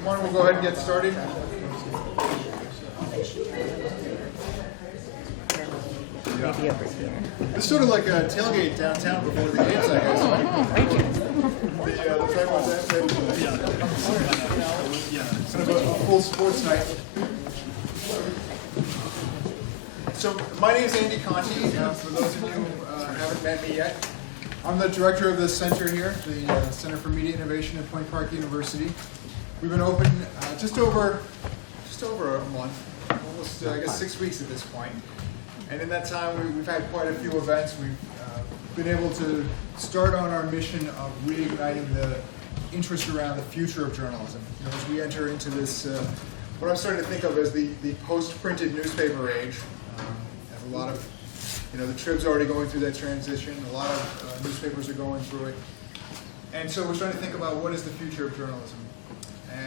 Come on, we'll go ahead and get started. Maybe over here. It's sort of like a tailgate downtown before the games, I guess. The track was that kind of a full sports night. So my name is Andy Conti. For those of you who haven't met me yet, I'm the director of the center here, the Center for Media Innovation at Point Park University. We've been open just over a month, almost I guess 6 weeks at this point. And in that time, we've had quite a few events. We've been able to start on our mission of reigniting the interest around the future of journalism. You know, as we enter into this, what I'm starting to think of as the post-printed newspaper age. As a lot of, the Trib's already going through that transition. A lot of newspapers are going through it. And so we're starting to think about what is the future of journalism.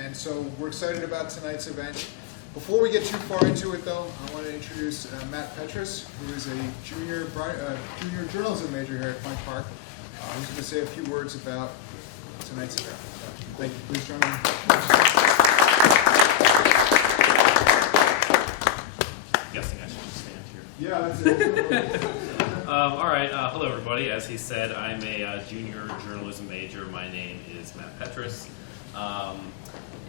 And so we're excited about tonight's event. Before we get too far into it, though, I want to introduce Matt Petrus, who is a junior journalism major here at Point Park. He's going to say a few words about tonight's event. Thank you. Please join me. Guessing I should just stand here. Yeah, that's it. All right. Hello, everybody. As he said, I'm a junior journalism major. My name is Matt Petrus.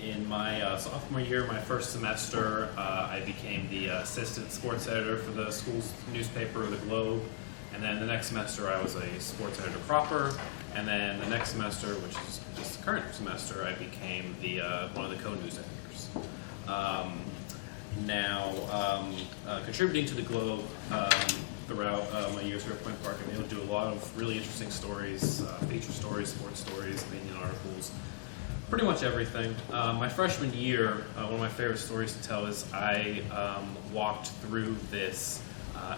In my sophomore year, my first semester, I became the assistant sports editor for the school's newspaper, The Globe. And then the next semester, I was a sports editor proper. And then the next semester, which is just the current semester, I became one of the co-news editors. Contributing to The Globe throughout my years here at Point Park, I've been able to do a lot of really interesting stories, feature stories, sports stories, opinion articles, pretty much everything. My freshman year, one of my favorite stories to tell is I walked through this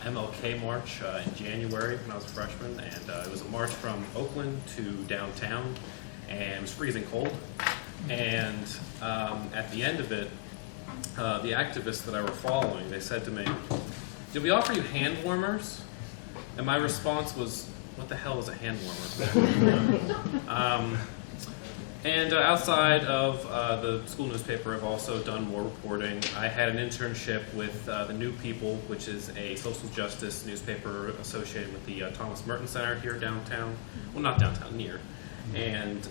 MLK march in January when I was a freshman, and it was a march from Oakland to downtown, and it was freezing cold. And at the end of it, the activists that I were following, they said to me, "Did we offer you hand warmers?" And my response was, "What the hell is a hand warmer?" And outside of the school newspaper, I've also done more reporting. I had an internship with The New People, which is a social justice newspaper associated with the Thomas Merton Center here downtown. Well, not downtown, near. And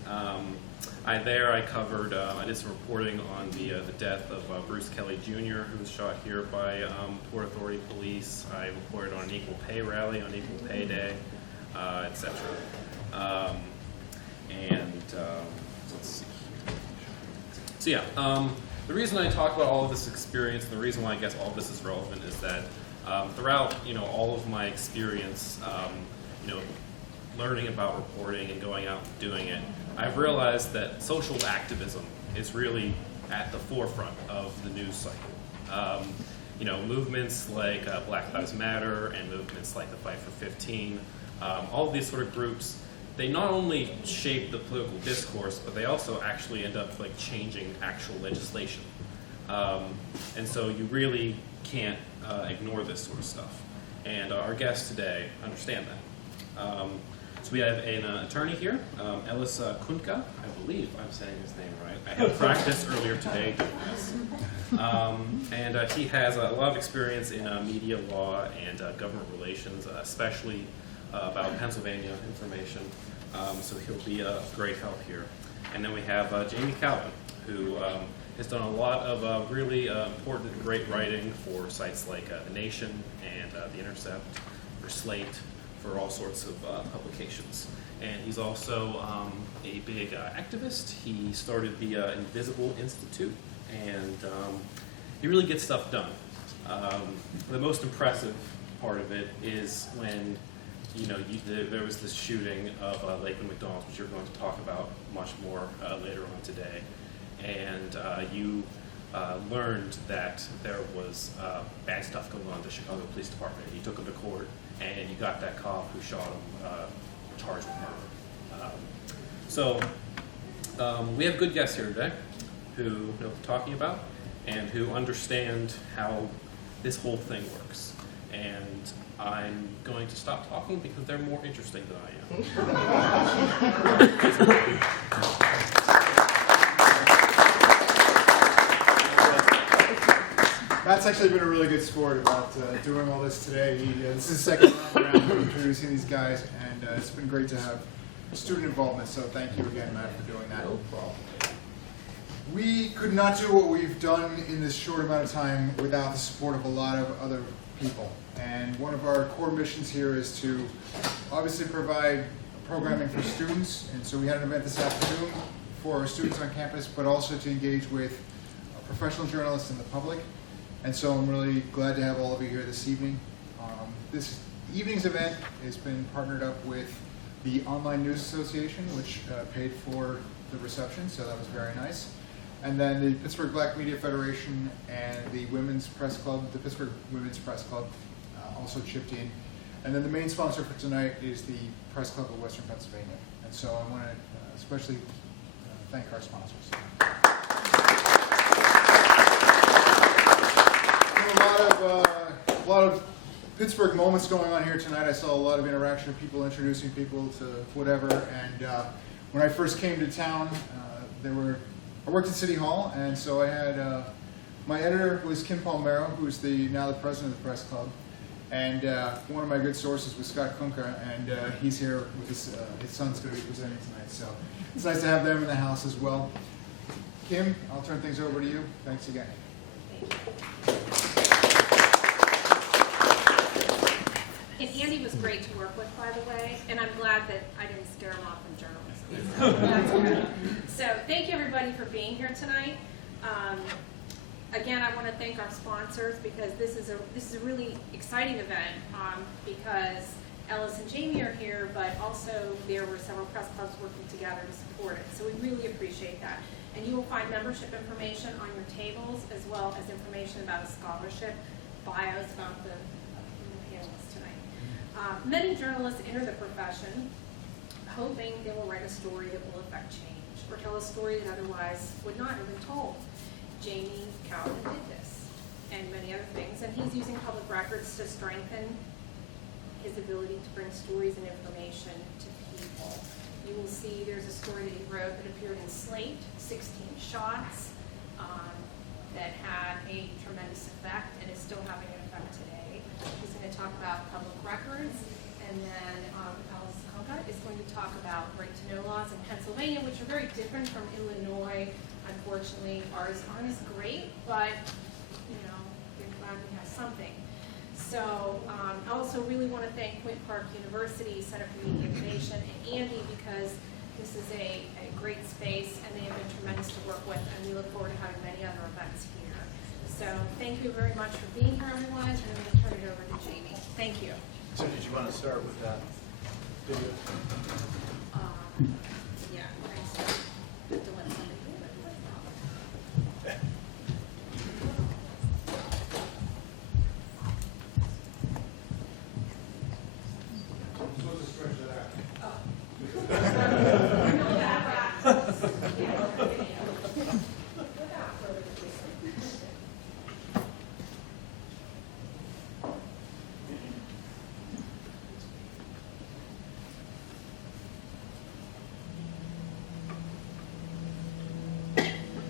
I covered, I did some reporting on the death of Bruce Kelly Jr., who was shot here by Port Authority police. I reported on an equal pay rally on Equal Pay Day, etc. Let's see here. So the reason I talk about all of this experience, and the reason why I guess all of this is relevant, is that throughout all of my experience, learning about reporting and going out and doing it, I've realized that social activism is really at the forefront of the news cycle. Movements like Black Lives Matter and movements like the Fight for 15, all of these sort of groups, they not only shape the political discourse, but they also actually end up changing actual legislation. And so you really can't ignore this sort of stuff. And our guests today understand that. So we have an attorney here, Ellis Kunka. I believe I'm saying his name right. I had practice earlier today doing this. And he has a lot of experience in media law and government relations, especially about Pennsylvania information. So he'll be a great help here. And then we have Jamie Kalven, who has done a lot of really important and great writing for sites like The Nation and The Intercept, for Slate, for all sorts of publications. And he's also a big activist. He started the Invisible Institute, and he really gets stuff done. The most impressive part of it is when there was this shooting of Lakeland McDonald's, which you're going to talk about much more later on today, and you learned that there was bad stuff going on at the Chicago Police Department. You took him to court, and you got that cop who shot him charged with murder. So we have good guests here today who know what they're talking about and who understand how this whole thing works. And I'm going to stop talking because they're more interesting than I am. Matt's actually been a really good sport about doing all this today. This is the second round around of introducing these guys, and it's been great to have student involvement, so thank you again, Matt, for doing that. No problem. We could not do what we've done in this short amount of time without the support of a lot of other people. And one of our core missions here is to obviously provide programming for students, and so we had an event this afternoon for our students on campus, but also to engage with professional journalists and the public. And so I'm really glad to have all of you here this evening. This evening's event has been partnered up with the Online News Association, which paid for the reception, so that was very nice. And then the Pittsburgh Black Media Federation and the Women's Press Club, the Pittsburgh Women's Press Club, also chipped in. And then the main sponsor for tonight is the Press Club of Western Pennsylvania. And so I want to especially thank our sponsors. A lot of Pittsburgh moments going on here tonight. I saw a lot of interaction of people introducing people to whatever. And when I first came to town, I worked at City Hall, and so I had my editor was Kim Palmero, who's now the president of the Press Club, and one of my good sources was Scott Kunka, and he's here with his son's going to be presenting tonight. So it's nice to have them in the house as well. Kim, I'll turn things over to you. Thanks again. And Andy was great to work with, by the way, and I'm glad that I didn't scare him off from journalism. That's good. So thank you, everybody, for being here tonight. Again, I want to thank our sponsors because this is a really exciting event because Ellis and Jamie are here, but also there were several press clubs working together to support it. So we really appreciate that. And you will find membership information on your tables as well as information about a scholarship, bios about the panelists tonight. Many journalists enter the profession hoping they will write a story that will affect change or tell a story that otherwise would not have been told. Jamie Kalven did this and many other things, and he's using public records to strengthen his ability to bring stories and information to people. You will see there's a story that he wrote that appeared in Slate, 16 shots, that had a tremendous effect and is still having an effect today. He's going to talk about public records, and then Ellis Kunka is going to talk about right-to-know laws in Pennsylvania, which are very different from Illinois. Unfortunately, ours aren't as great, but we're glad we have something. So I also really want to thank Point Park University Center for Media Innovation and Andy because this is a great space and they have been tremendous to work with, and we look forward to having many other events here. So thank you very much for being here, everyone, and I'm going to turn it over to Jamie. Thank you. So did you want to start with that video? Yeah, thanks. Have to let somebody do it.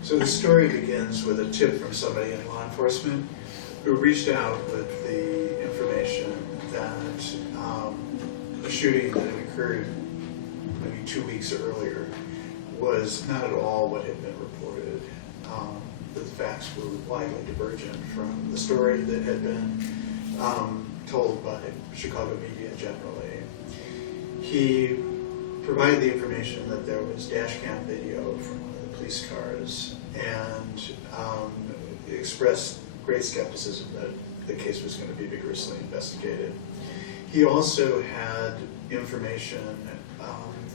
So the story begins with a tip from somebody in law enforcement who reached out with the information that a shooting that had occurred maybe 2 weeks earlier was not at all what had been reported. The facts were widely divergent from the story that had been told by Chicago media generally. He provided the information that there was dash cam video from one of the police cars and expressed great skepticism that the case was going to be vigorously investigated. He also had information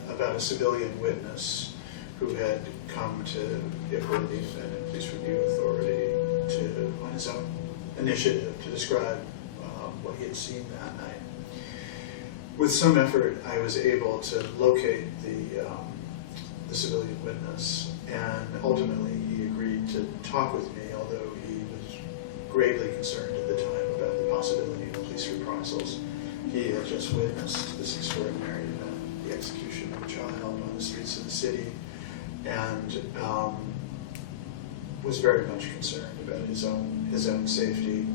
about a civilian witness who had come to the Independent Police Review Authority on his own initiative to describe what he had seen that night. With some effort, I was able to locate the civilian witness, and ultimately he agreed to talk with me, although he was gravely concerned at the time about the possibility of police reprisals. He had just witnessed this extraordinary event, the execution of a child on the streets of the city, and was very much concerned about his own safety.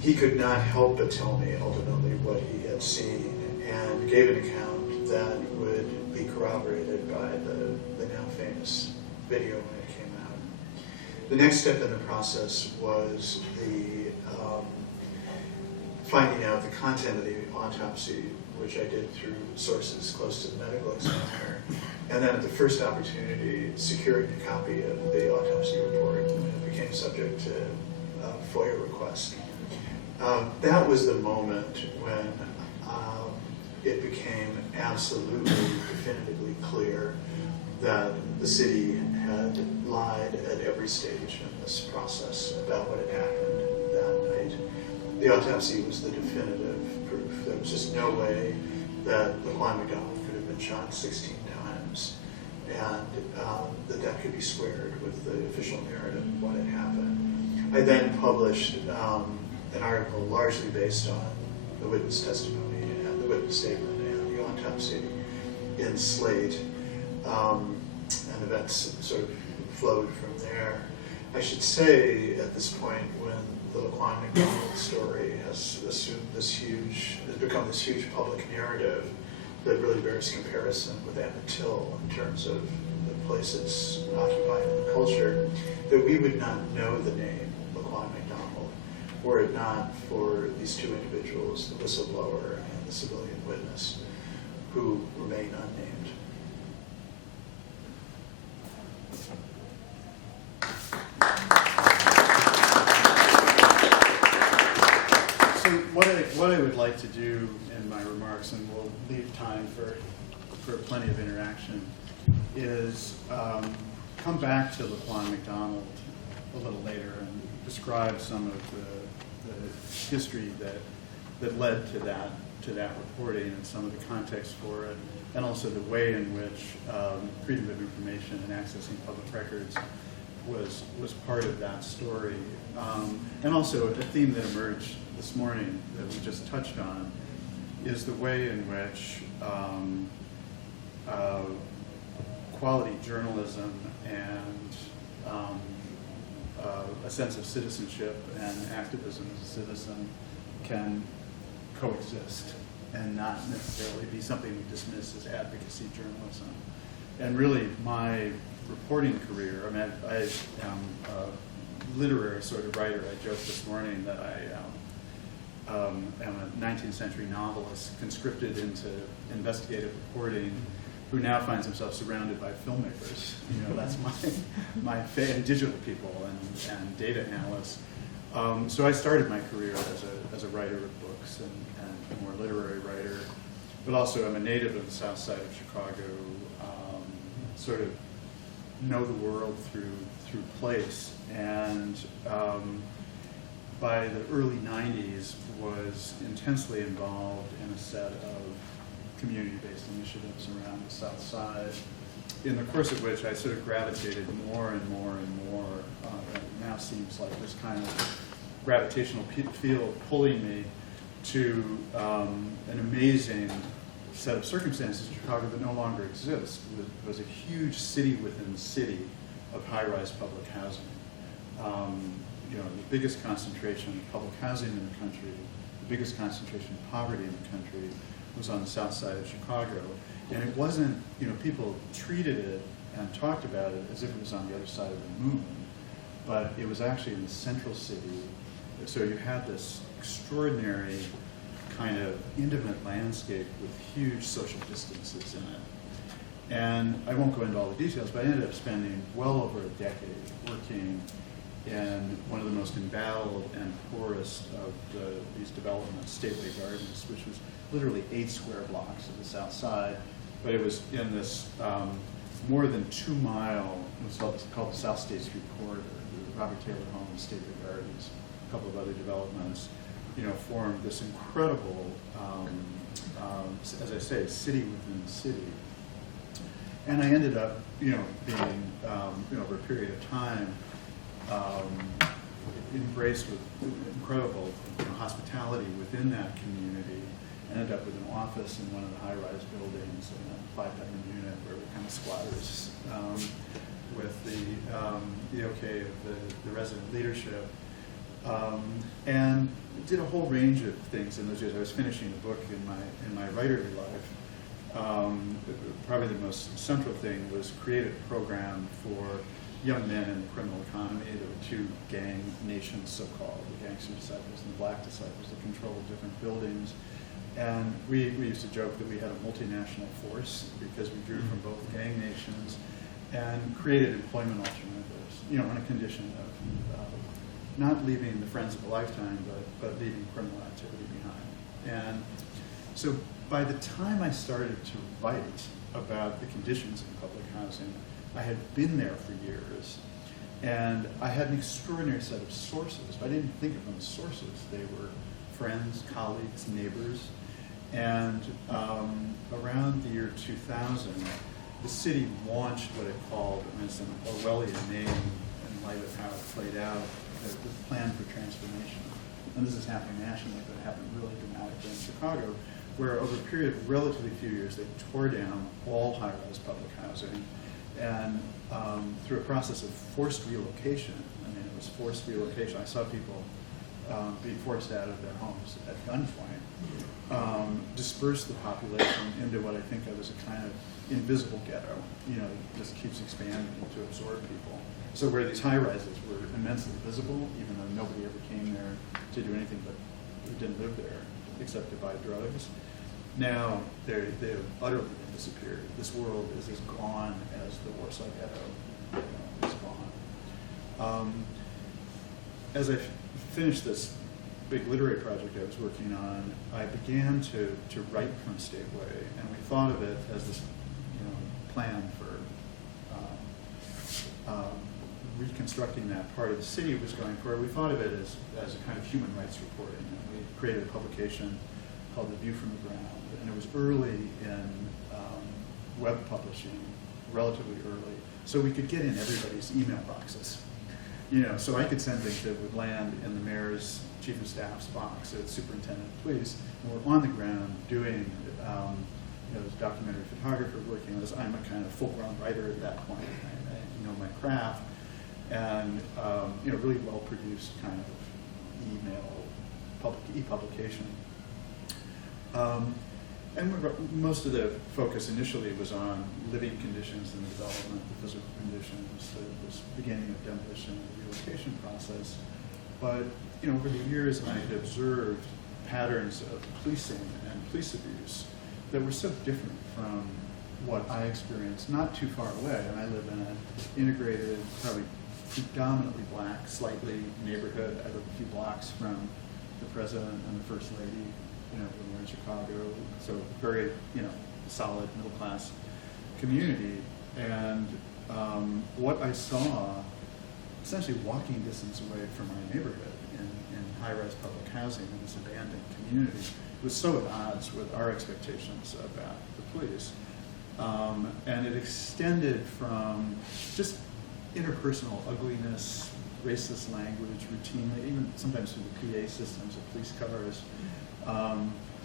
He could not help but tell me ultimately what he had seen, and gave an account that would be corroborated by the now famous video when it came out. The next step in the process was the finding out the content of the autopsy, which I did through sources close to the medical examiner, and then at the first opportunity, securing a copy of the autopsy report when it became subject to FOIA request. That was the moment when it became absolutely definitively clear that the city had lied at every stage in this process about what had happened that night. The autopsy was the definitive proof. There was just no way that Laquan McDonald could have been shot 16 times, and that could be squared with the official narrative of what had happened. I then published an article largely based on the witness testimony and the witness statement and the autopsy in Slate, and events sort of flowed from there. I should say at this point, when the Laquan McDonald story has become this huge public narrative that really bears comparison with Emmett Till in terms of the place it's occupied in the culture, that we would not know the name Laquan McDonald were it not for these two individuals, the whistleblower and the civilian witness, who remain unnamed. So what I would like to do in my remarks, and we'll leave time for plenty of interaction, is come back to Laquan McDonald a little later and describe some of the history that led to that reporting and some of the context for it, and also the way in which freedom of information and accessing public records was part of that story. And also a theme that emerged this morning that we just touched on is the way in which quality journalism and a sense of citizenship and activism as a citizen can coexist and not necessarily be something we dismiss as advocacy journalism. And really, my reporting career, I mean, I am a literary sort of writer. I joked this morning that I am a 19th century novelist conscripted into investigative reporting, who now finds himself surrounded by filmmakers. You know, that's my and digital people and data analysts. So I started my career as a writer of books and a more literary writer, but also I'm a native of the south side of Chicago, sort of know the world through place, and by the early 90s was intensely involved in a set of community-based initiatives around the south side, in the course of which I sort of gravitated more and more and more. It now seems like this kind of gravitational field pulling me to an amazing set of circumstances in Chicago that no longer exist. It was a huge city within the city of high-rise public housing. You know, the biggest concentration of public housing in the country, the biggest concentration of poverty in the country was on the south side of Chicago. And it wasn't, you know, people treated it and talked about it as if it was on the other side of the moon, but it was actually in the central city. So you had this extraordinary kind of intimate landscape with huge social distances in it. And I won't go into all the details, but I ended up spending well over a decade working in one of the most embattled and poorest of these developments, Stately Gardens, which was literally 8 square blocks of the south side, but it was in this more than 2 mile, it was called the South State Street Corridor. The Robert Taylor Home and Stately Gardens, a couple of other developments, you know, formed this incredible, as I say, city within the city. And I ended up, you know, being, you know, over a period of time, embraced with incredible, you know, hospitality within that community. Ended up with an office in one of the high-rise buildings in a 5-bedroom unit where we were kind of squatters with the the okay of the resident leadership, and did a whole range of things in those years. I was finishing a book in my writerly life. Probably the most central thing was create a program for young men in the criminal economy. There were two gang nations, so-called, the gangster disciples and the black disciples, that controlled different buildings. And we used to joke that we had a multinational force because we drew from both gang nations and created employment alternatives, on a condition of not leaving the friends of a lifetime, but leaving criminal activity behind. And so by the time I started to write about the conditions in public housing, I had been there for years, and I had an extraordinary set of sources. I didn't think of them as sources. They were friends, colleagues, neighbors. And around the year 2000, the city launched what it called, and it's an Orwellian name in light of how it played out, the Plan for Transformation. And this is happening nationally, but it happened really dramatically in Chicago, where over a period of relatively few years, they tore down all high-rise public housing. And through a process of forced relocation, it was forced relocation. I saw people being forced out of their homes at gunpoint, disperse the population into what I think of as a kind of invisible ghetto, just keeps expanding to absorb people. So where these high-rises were immensely visible, even though nobody ever came there to do anything but who didn't live there except to buy drugs, now they've utterly disappeared. This world is as gone as the Warsaw Ghetto is gone. As I finished this big literary project I was working on, I began to write from Stateway, and we thought of it as this plan for reconstructing that part of the city it was going for. We thought of it as a kind of human rights reporting, and we created a publication called The View from the Ground, and it was early in web publishing, relatively early, so we could get in everybody's email boxes. So I could send things that would land in the mayor's chief of staff's box at superintendent of police, and we're on the ground doing, as a documentary photographer working on this. I'm a kind of full-grown writer at that point. I know my craft, and really well-produced kind of email e-publication. And most of the focus initially was on living conditions and the development, the physical conditions, this beginning of demolition and the relocation process. But over the years, I had observed patterns of policing and police abuse that were so different from what I experienced not too far away. And I live in an integrated, probably predominantly black, slightly neighborhood. I live a few blocks from the president and the first lady. When we're in Chicago, so very, solid middle-class community. And what I saw, essentially walking distance away from my neighborhood in high-rise public housing in this abandoned community, was so at odds with our expectations about the police. And it extended from just interpersonal ugliness, racist language routinely, even sometimes through the PA systems of police cars,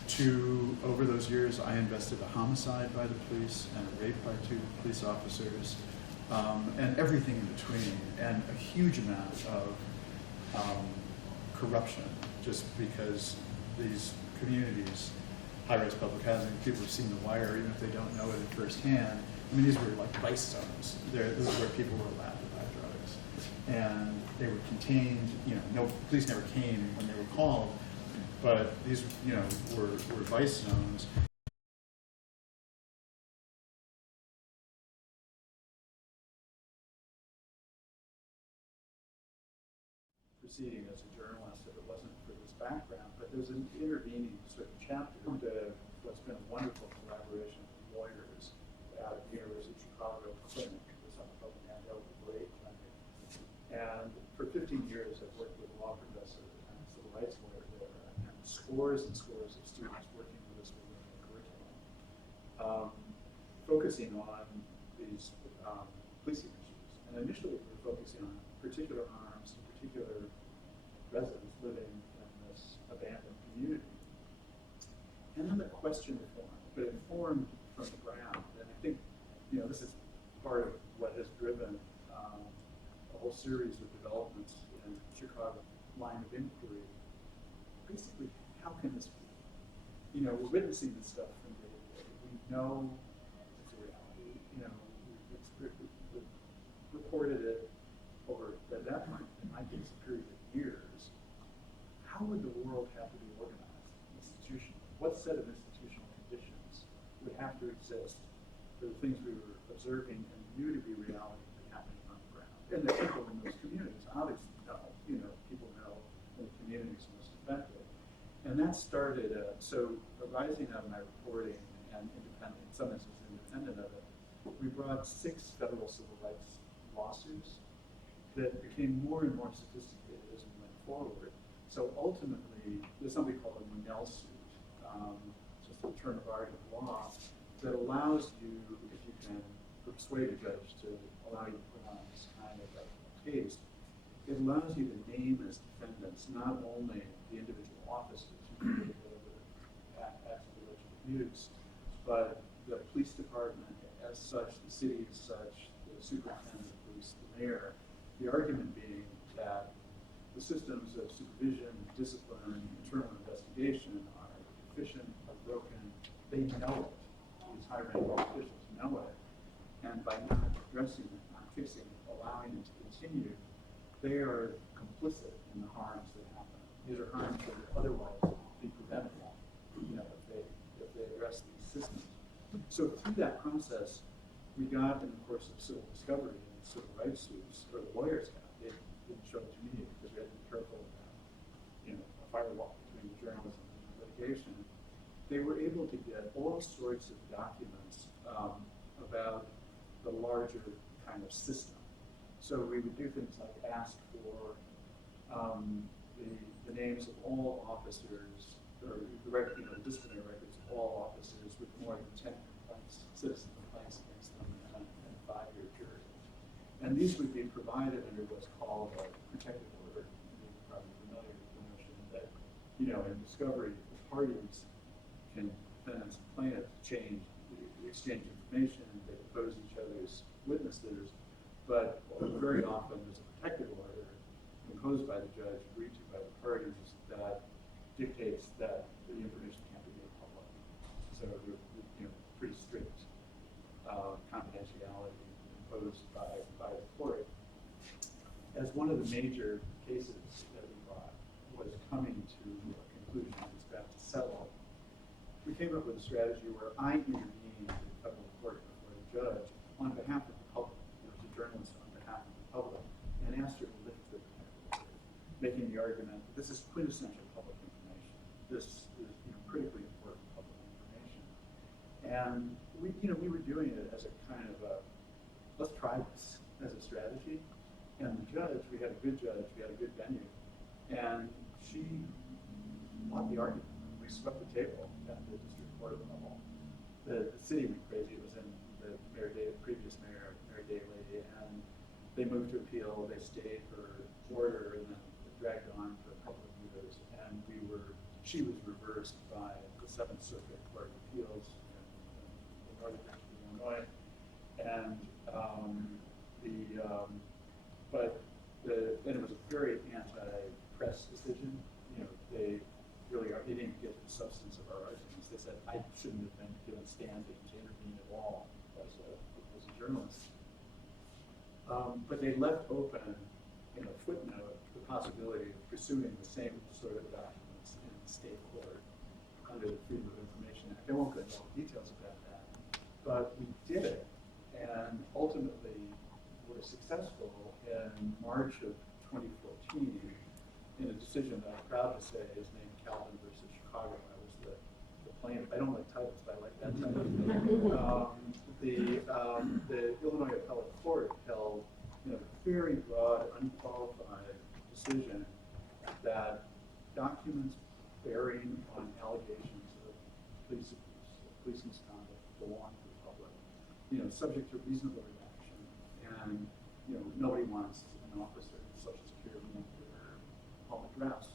to, over those years, I invested a homicide by the police and a rape by 2 police officers, and everything in between, and a huge amount of corruption, just because these communities, high-rise public housing, people have seen The Wire, even if they don't know it at first hand. These were like vice zones. This is where people were allowed to buy drugs. And they were contained, no police never came when they were called, but these, were vice zones. Proceeding as a journalist, if it wasn't for this background, but there's an intervening sort of chapter to what's been a wonderful collaboration with lawyers at the University of Chicago Clinic. It was on the Public Handheld Great Clinic. And for 15 years, I've worked with a law professor and a civil rights lawyer there, and scores and scores of students working with us within the curriculum, focusing on these policing issues. And initially, we were focusing on particular harms, particular residents living in this abandoned community. And then the question formed, but informed from the ground. And I think, this is part of what has driven a whole series of developments in Chicago line of inquiry. Basically, how can this be? You know, we're witnessing this stuff from day to day. We know it's a reality. You know, we've reported it over, at that point, in my case, a period of years. How would the world have to be organized institutionally? What set of institutional conditions would have to exist for the things we were observing and knew to be reality to be happening on the ground? And the people in those communities obviously know, you know, people know in the communities most affected. And that started, so arising out of my reporting and independent, in some instances independent of it, we brought 6 federal civil rights lawsuits that became more and more sophisticated as we went forward. So ultimately, there's something called a Monell suit, just a term of art of law, that allows you, if you can persuade a judge to allow you to put on this kind of a case, it allows you to name as defendants not only the individual officers who committed whatever acts of alleged abuse, but the police department as such, the city as such, the superintendent of police, the mayor. The argument being that the systems of supervision, discipline, internal investigation are deficient, are broken. They know it. These high-ranking officials know it. And by not addressing it, not fixing it, allowing it to continue, they are complicit in the harms that happen. These are harms that would otherwise be preventable, you know, if they address these systems. So through that process, we got, in the course of civil discovery and civil rights suits, or the lawyers got, they didn't show it to me because we had to be careful about, you know, a firewall between the journalism and the litigation. They were able to get all sorts of documents about the larger kind of system. So we would do things like ask for the names of all officers, or the record, you know, disciplinary records of all officers with more than 10 complaints, citizen complaints against them in a 5-year period. And these would be provided under what's called a protective order. You're probably familiar with the notion that, you know, in discovery, the parties can, defendants and plaintiffs, exchange information, they depose each other's witnesses, but very often there's a protective order imposed by the judge, agreed to by the parties, that dictates that the information can't be made public. So they're, you know, pretty strict confidentiality imposed by the court. As one of the major cases that we brought was coming to a conclusion and was about to settle, we came up with a strategy where I intervened in the federal court before the judge on behalf of the public. There was a journalist on behalf of the public, and asked her to lift the protective order, making the argument that this is quintessential public information. This is, you know, critically important public information. And we were doing it as a kind of a, let's try this as a strategy. And the judge, we had a good judge, we had a good venue, and she won the argument. We swept the table at the district court level. The city went crazy. It was in the previous mayor, Mary Daley, and they moved to appeal. They stayed for order, and then it dragged on for a couple of years. And she was reversed by the 7th Circuit Court of Appeals in Northern Illinois, and and it was a very anti-press decision. You know, they didn't get the substance of our arguments. They said I shouldn't have been given standing to intervene at all as a journalist. But they left open, in a footnote, the possibility of pursuing the same sort of documents in the state court under the Freedom of Information Act. I won't go into all the details about that, but we did it, and ultimately were successful in March of 2014 in a decision that I'm proud to say is named Kalven versus Chicago. I was the plaintiff. I don't like titles, but I like that title. The Illinois Appellate Court held, you know, a very broad, unqualified decision that documents bearing on allegations of police abuse, of police misconduct, belong to the public, you know, subject to reasonable redaction. And, you know, nobody wants an officer's social security number or home address,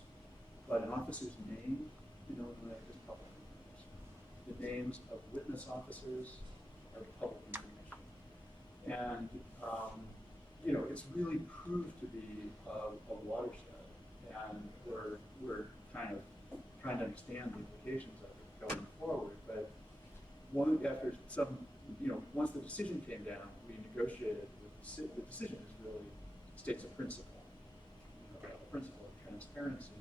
but an officer's name in Illinois is public information. The names of witness officers are public information. And it's really proved to be a watershed, and we're kind of trying to understand the implications of it going forward. But after some, once the decision came down, we negotiated with the decision is really states a principle, the principle of transparency.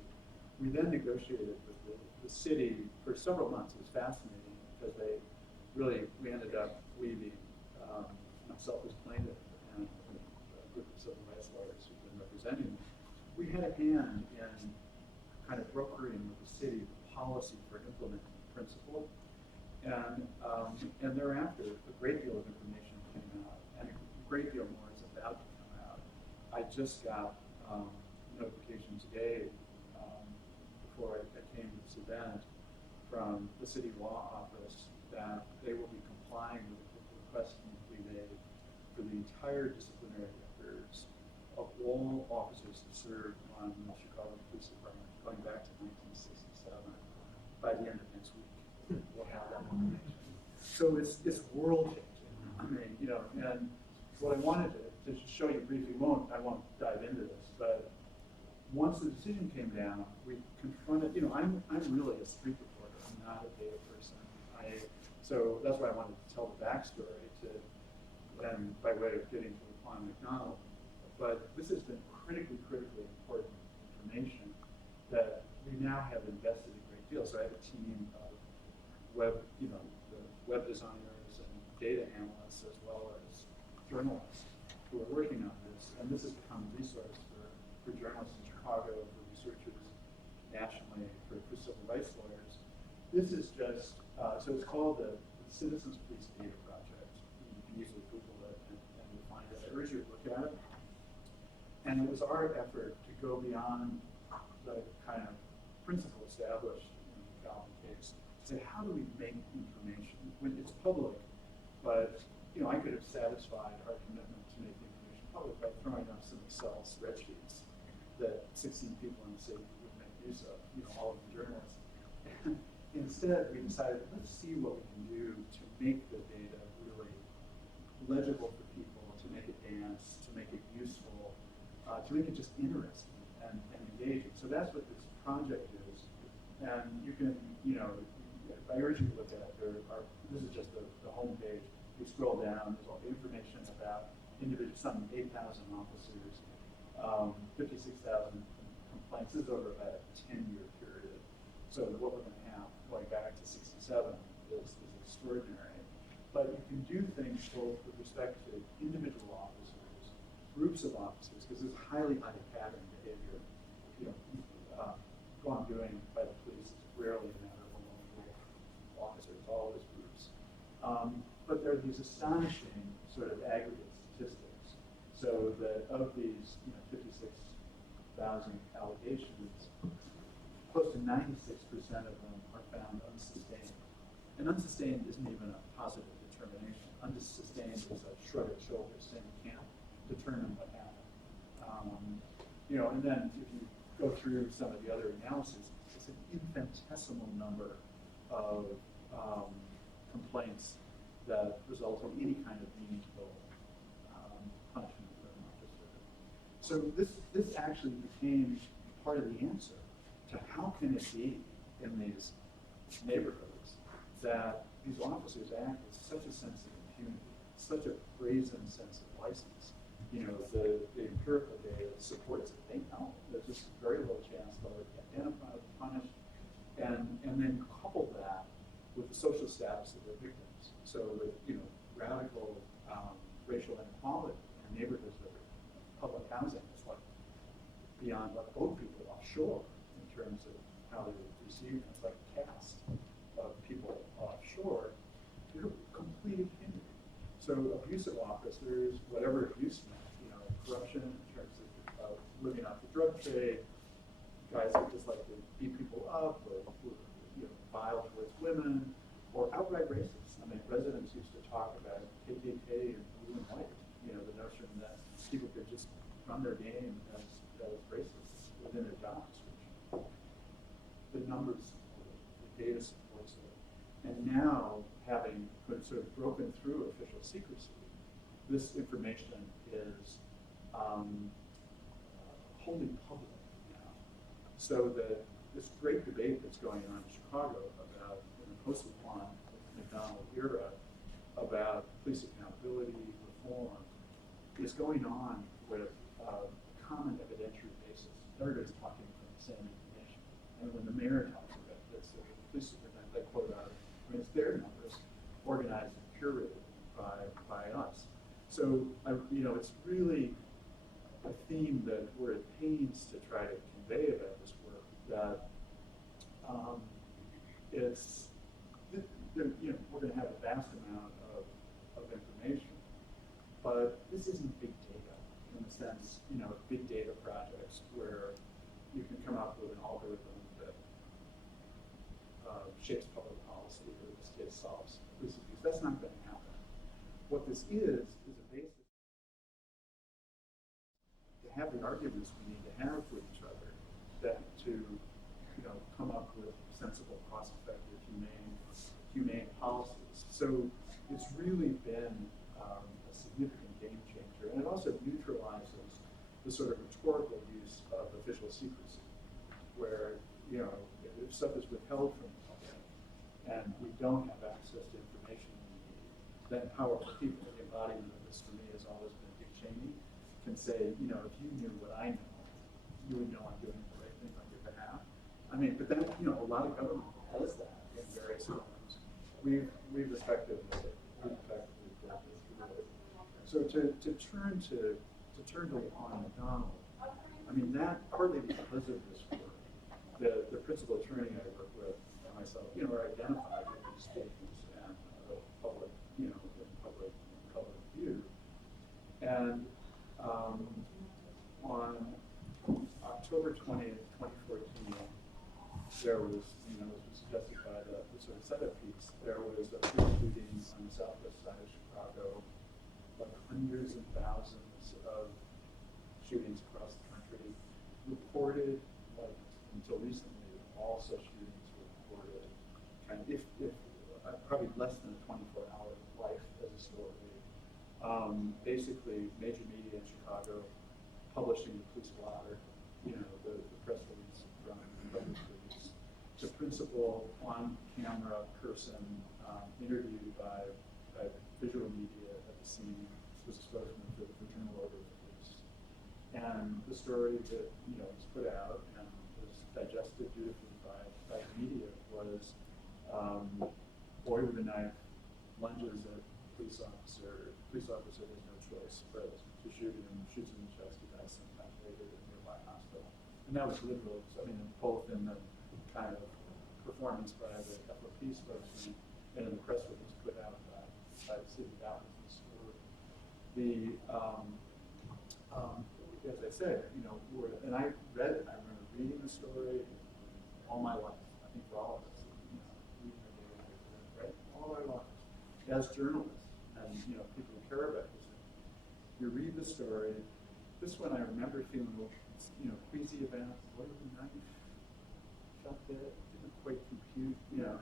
We then negotiated with the city for several months. It was fascinating because we ended up, myself as plaintiff and a group of civil rights lawyers who've been representing them, we had a hand in kind of brokering with the city the policy for implementing the principle. And thereafter, a great deal of information came out, and a great deal more is about to come out. I just got notification today, before I came to this event, from the city law office that they will be complying with the request we made for the entire disciplinary records of all officers that served on the Chicago Police Department going back to 1967 by the end of next week. We'll have that information. So it's world changing. I mean, and what I wanted to show you briefly, I won't dive into this, but once the decision came down, we confronted, I'm really a street reporter, I'm not a data person. So that's why I wanted to tell the backstory and by way of getting to Quan McDonald. But this has been critically important information that we now have invested a great deal. So I have a team of the web designers and data analysts as well as journalists who are working on this. And this has become a resource for journalists in Chicago, for researchers nationally, for civil rights lawyers. This is just, so it's called the Citizens Police Data Project. You can easily Google it and you'll find it. I urge you to look at it. And it was our effort to go beyond the kind of principle established in the Kalven case, to say, how do we make information when it's public? But I could have satisfied our commitment to make the information public by throwing up some Excel spreadsheets that 16 people in the city would make use of, all of the journalists. And instead, we decided, let's see what we can do to make the data really legible for people, to make it dance, to make it useful, to make it just interesting and engaging. So that's what this project is. And you can, I urge you to look at it. This is just the home page. You scroll down, there's all the information about some 8,000 officers, 56,000 complaints. This is over about a 10-year period. So what we're going to have going back to 67 is extraordinary. But you can do things both with respect to individual officers, groups of officers, because there's highly patterned behavior. Wrongdoing by the police is rarely a matter of a lone wolf officer, it's always groups. But there are these astonishing sort of aggregate statistics. So that of these 56,000 allegations, close to 96% of them are found unsustained. And unsustained isn't even a positive determination. Unsustained is a shrug of the shoulders saying you can't determine what happened. And then if you go through some of the other analysis, it's an infinitesimal number of complaints that result in any kind of meaningful punishment for an officer. So this actually became part of the answer to how can it be in these neighborhoods that these officers act with such a sense of impunity, such a brazen sense of license. The empirical data supports it. They know there's just very low chance they'll be identified, punished, and then couple that with the social status of their victims. So with radical racial inequality in neighborhoods that are public housing is like beyond what boat people offshore in terms of how they receive. It's like a caste of people offshore. They're complete impunity. So abusive officers, whatever abuse meant, corruption in terms of living off the drug trade, guys that just like to beat people up, or vile towards women, or outright racist. I mean, residents used to talk about KKK and blue and white. The notion that people could just run their game as racists within their jobs. Which the numbers support it, the data supports it. And now, having sort of broken through official secrecy, this information is wholly public now. So that this great debate that's going on in Chicago about, in the post-Lawn McDonald era, about police accountability, reform, is going on with common evidentiary basis. Everybody's talking from the same information. And when the mayor talks about this, the police superintendent, they quote out, I mean, it's their numbers, organized and curated by us. So, it's really a theme that we're at pains to try to convey about this work, that we're going to have a vast amount of information, but this isn't big data in the sense, big data projects where you can come up with an algorithm that shapes public policy, or in this case solves police abuse. That's not going to happen. What this is a basis to have the arguments we need to have with each other, that to come up with sensible, cost-effective, humane policies. So it's really been a significant game changer, and it also neutralizes the sort of rhetorical use of official secrecy, where if stuff is withheld from the public and we don't have access to information we need, then powerful people, the embodiment of this for me has always been Dick Cheney, can say, if you knew what I know, you would know I'm doing the right thing on your behalf. I mean, but then, a lot of government does that in various forms. We've effectively done this. So to turn to Lawn McDonald, I mean, that partly because of this work, the principal attorney I work with and myself, are identified with these statements and public, in public view. And on October 20th, 2014, there was, this was suggested by the sort of setup piece, there was a police shooting on the southwest side of Chicago, like hundreds and thousands of shootings across the country. Reported, like until recently, all such shootings were reported, kind of if probably less than a 24-hour life as a story. Basically, major media in Chicago publishing the police blotter, the press release from the police. The principal on-camera person interviewed by visual media at the scene was a spokesman for the Fraternal Order of the Police. And the story that was put out and was digested dutifully by the media was boy with a knife lunges at police officer. Police officer has no choice but to shoot him, shoots him in the chest, he dies sometime later at a nearby hospital. And that was literal, both in the kind of performance by the FOP spokesman and in the press release put out by the city. That was the story. As I said, and I read it, I remember reading the story all my life. I think for all of us, reading the daily, right? All our lives. As journalists and people who care about this, you read the story. This one I remember feeling a little, queasy about. What was the knife? Shot dead. Didn't quite compute, and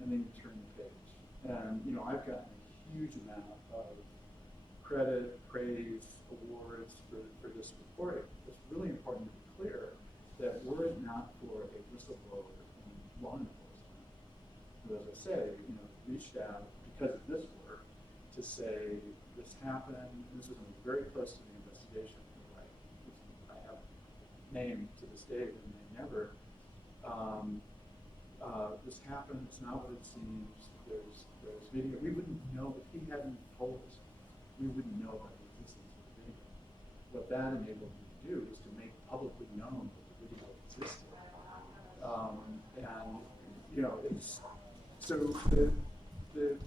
then you turn the page. And I've gotten a huge amount of credit, praise, awards for this reporting. It's really important to be clear that were it not for a whistleblower in law enforcement, who, as I say, reached out because of this work to say this happened. And this was very close to the investigation. I have named to this day, and they never. This happened. It's not what it seems. There's video. We wouldn't know if he hadn't told us. We wouldn't know about the existence of the video. What that enabled me to do was to make publicly known that the video existed. It's so the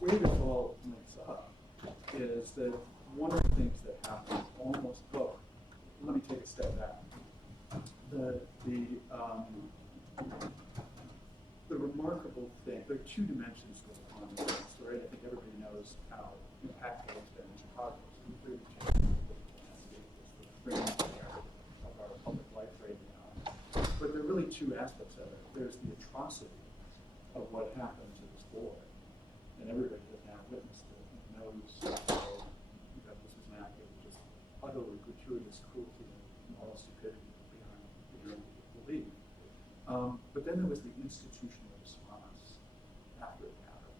way this all links up is that one of the things that happens almost. Oh, let me take a step back. The remarkable thing, there are two dimensions going on in this story. I think everybody knows how impactful it's been in Chicago. It's completely changed the landscape of our public life right now. But there are really two aspects of it. There's the atrocity of what happened to this boy, and everybody has now witnessed it and knows that this was an act of utterly gratuitous cruelty and moral stupidity behind the journey of belief. But then there was the institutional response after it happened.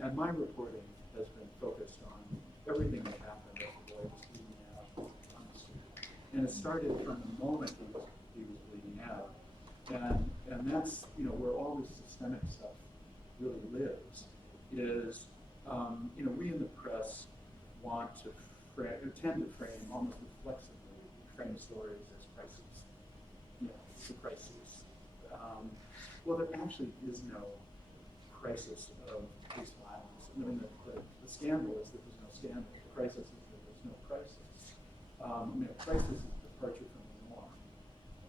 And my reporting has been focused on everything that happened as the boy was bleeding out on the street. And it started from the moment he was bleeding out. And that's, you know, where all this systemic stuff really lives, is, you know, we in the press want to tend to frame, almost reflexively, frame stories as crises. You know, it's a crisis. Well, there actually is no crisis of police violence. I mean, the scandal is that there's no scandal. The crisis is that there's no crisis. I mean, a crisis is a departure from the norm.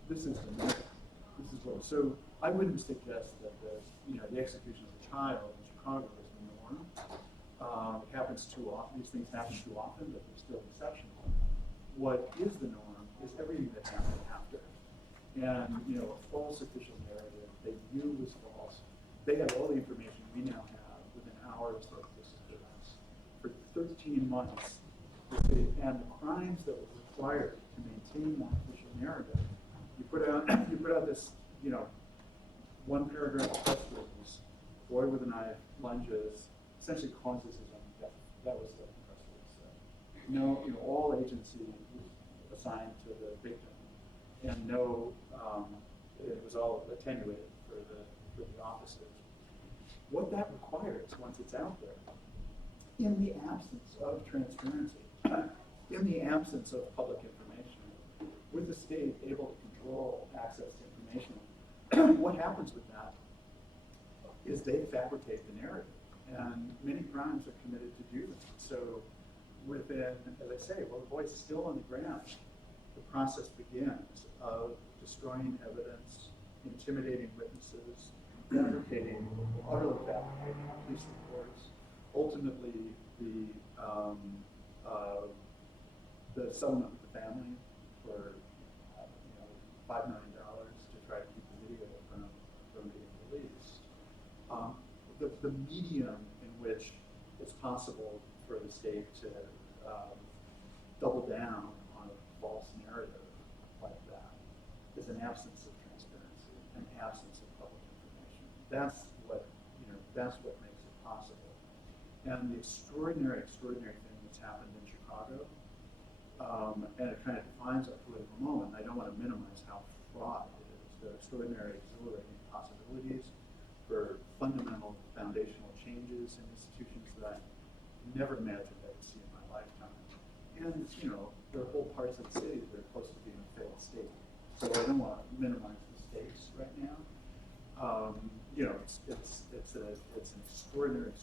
This is the norm. This is what. So I wouldn't suggest that the execution of a child in Chicago is the norm. It happens too often. These things happen too often, but they're still exceptional. What is the norm is everything that happened after. And, you know, a false official narrative they knew was false. They had all the information we now have within hours of this event. For 13 months, and the crimes that were required to maintain that official narrative, you put out this, you know, one paragraph press release, boy with a knife, lunges, essentially causes his own death. That was the press release. No, you know, all agency was assigned to the victim, and no, it was all attenuated for the officers. What that requires once it's out there, in the absence of transparency, in the absence of public information, with the state able to control access to information, what happens with that is they fabricate the narrative. And many crimes are committed to do that. So within, as I say, well, the boy's still on the ground. The process begins of destroying evidence, intimidating witnesses, fabricating, utterly fabricating police reports. Ultimately, the settlement with the family for $5 million to try to keep the video from being released. The medium in which it's possible for the state to double down on a false narrative like that is an absence of transparency, an absence of public information. That's what makes it possible. And the extraordinary thing that's happened in Chicago, and it kind of defines our political moment. I don't want to minimize how fraught it is. There are extraordinary, exhilarating possibilities for fundamental foundational changes in institutions that I never imagined I would see in my lifetime. And, you know, there are whole parts of the city that are close to being a failed state. So I don't want to minimize the stakes right now. You know, it's an extraordinary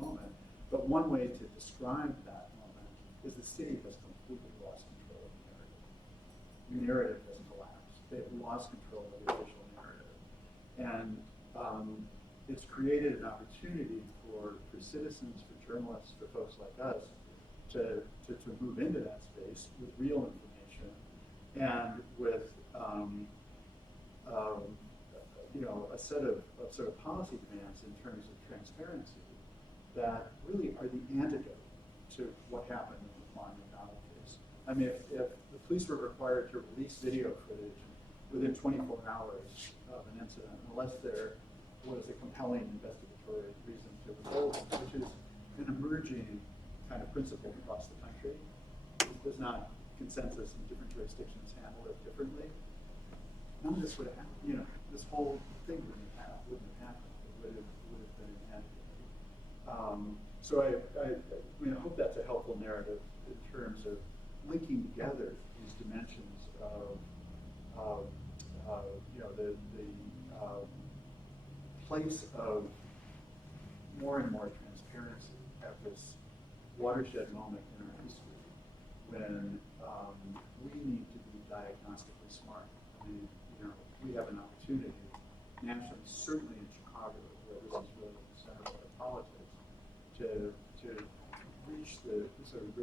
moment. But one way to describe that moment is the city has completely lost control of the narrative. The narrative has collapsed. They've lost control of the official narrative. And it's created an opportunity for citizens, for journalists, for folks like us to move into that space with real information and with a set of sort of policy demands in terms of transparency that really are the antidote to what happened in the Juan McDonald case. I mean, if the police were required to release video footage within 24 hours of an incident, unless there was a compelling investigatory reason to withhold them, which is an emerging kind of principle across the country. There's not consensus in different jurisdictions handle it differently. None of this would have happened. You know, this whole thing wouldn't have happened. It would have been inadequate. So I mean, I hope that's a helpful narrative in terms of linking together these dimensions of the place of more and more transparency at this watershed moment in our history when we need to be diagnostically smart. I mean, you know, we have an opportunity nationally, certainly in Chicago, where this is really the center of our politics, to reach the sort of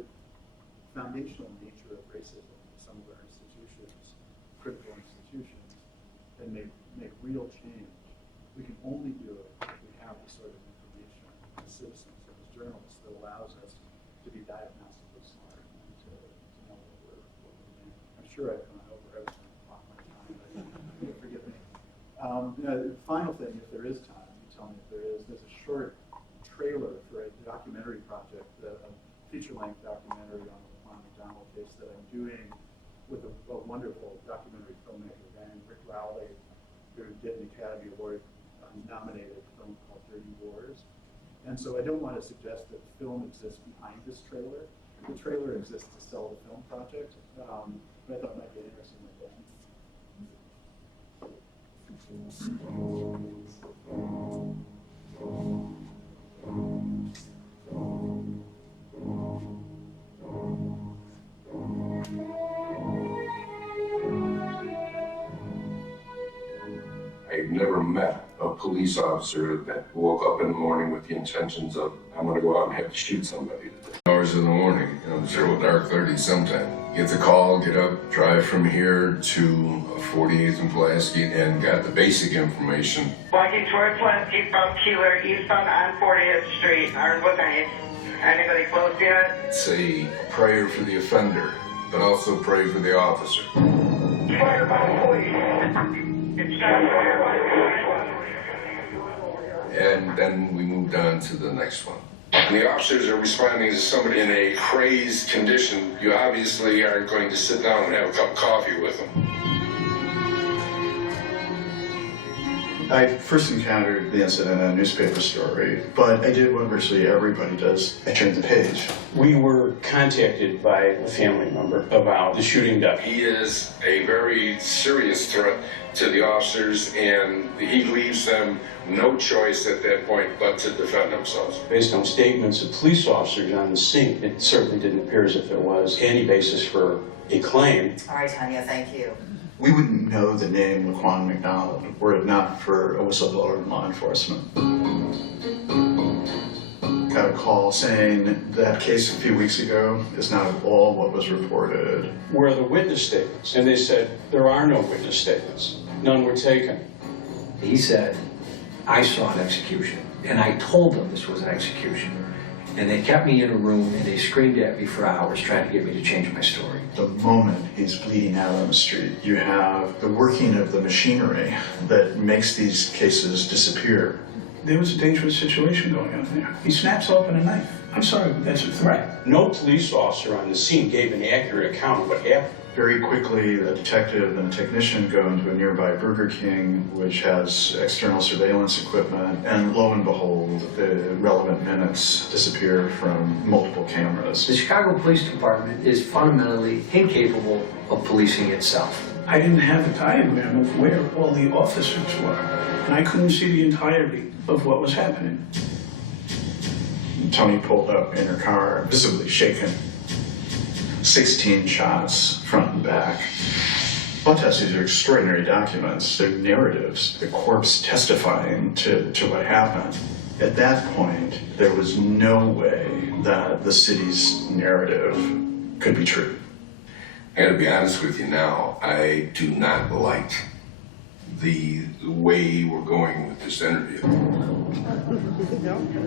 foundational nature of racism in some of our institutions, critical institutions, and make real change. We can only do it if we have the sort of information as citizens and as journalists that allows us to be diagnostically smart and to know what we're sure I've gone over everything on my time, but forgive me. The final thing, if there is time, you tell me if there is, there's a short trailer for a documentary project, a feature-length documentary on the Laquan McDonald case that I'm doing with a wonderful documentary filmmaker, Rick Rowley, who did an Academy Award nominated film called Dirty Wars. And so I don't want to suggest that film exists behind this trailer. The trailer exists to sell the film project, but I thought it might be interesting like that. I've never met a police officer that woke up in the morning with the intentions of, I'm gonna go out and have to shoot somebody. Hours in the morning, it's still dark 30 sometime. Get the call, get up, drive from here to 48th and Pulaski, and got the basic information. Walking towards Pulaski from Keeler, eastbound on 40th Street, armed with knives. Anybody close yet? Say a prayer for the offender, but also pray for the officer. Fire by police. It's time fire by police. And then we moved on to the next one. And the officers are responding to somebody in a crazed condition. You obviously aren't going to sit down and have a cup of coffee with them. I first encountered the incident in a newspaper story, but I did what virtually everybody does. I turned the page. We were contacted by a family member about the shooting death. He is a very serious threat to the officers, and he leaves them no choice at that point but to defend themselves. Based on statements of police officers on the scene, it certainly didn't appear as if there was any basis for a claim. All right, Tanya, thank you. We wouldn't know the name Laquan McDonald were it not for a whistleblower in law enforcement. Got a call saying that case a few weeks ago is not at all what was reported. Where are the witness statements? And they said there are no witness statements. None were taken. He said, I saw an execution, and I told them this was an execution. And they kept me in a room, and they screamed at me for hours trying to get me to change my story. The moment he's bleeding out on the street, you have the working of the machinery that makes these cases disappear. There was a dangerous situation going on there. He snaps open a knife. I'm sorry, but that's a threat. No police officer on the scene gave an accurate account of what happened. Very quickly, the detective and the technician go into a nearby Burger King, which has external surveillance equipment, and lo and behold, the relevant minutes disappear from multiple cameras. The Chicago Police Department is fundamentally incapable of policing itself. I didn't have a diagram of where all the officers were, and I couldn't see the entirety of what was happening. Tony pulled up in her car, visibly shaken. 16 shots, front and back. Autopsies are extraordinary documents. They're narratives. The corpse testifying to what happened. At that point, there was no way that the city's narrative could be true. I gotta be honest with you now, I do not like the way we're going with this interview.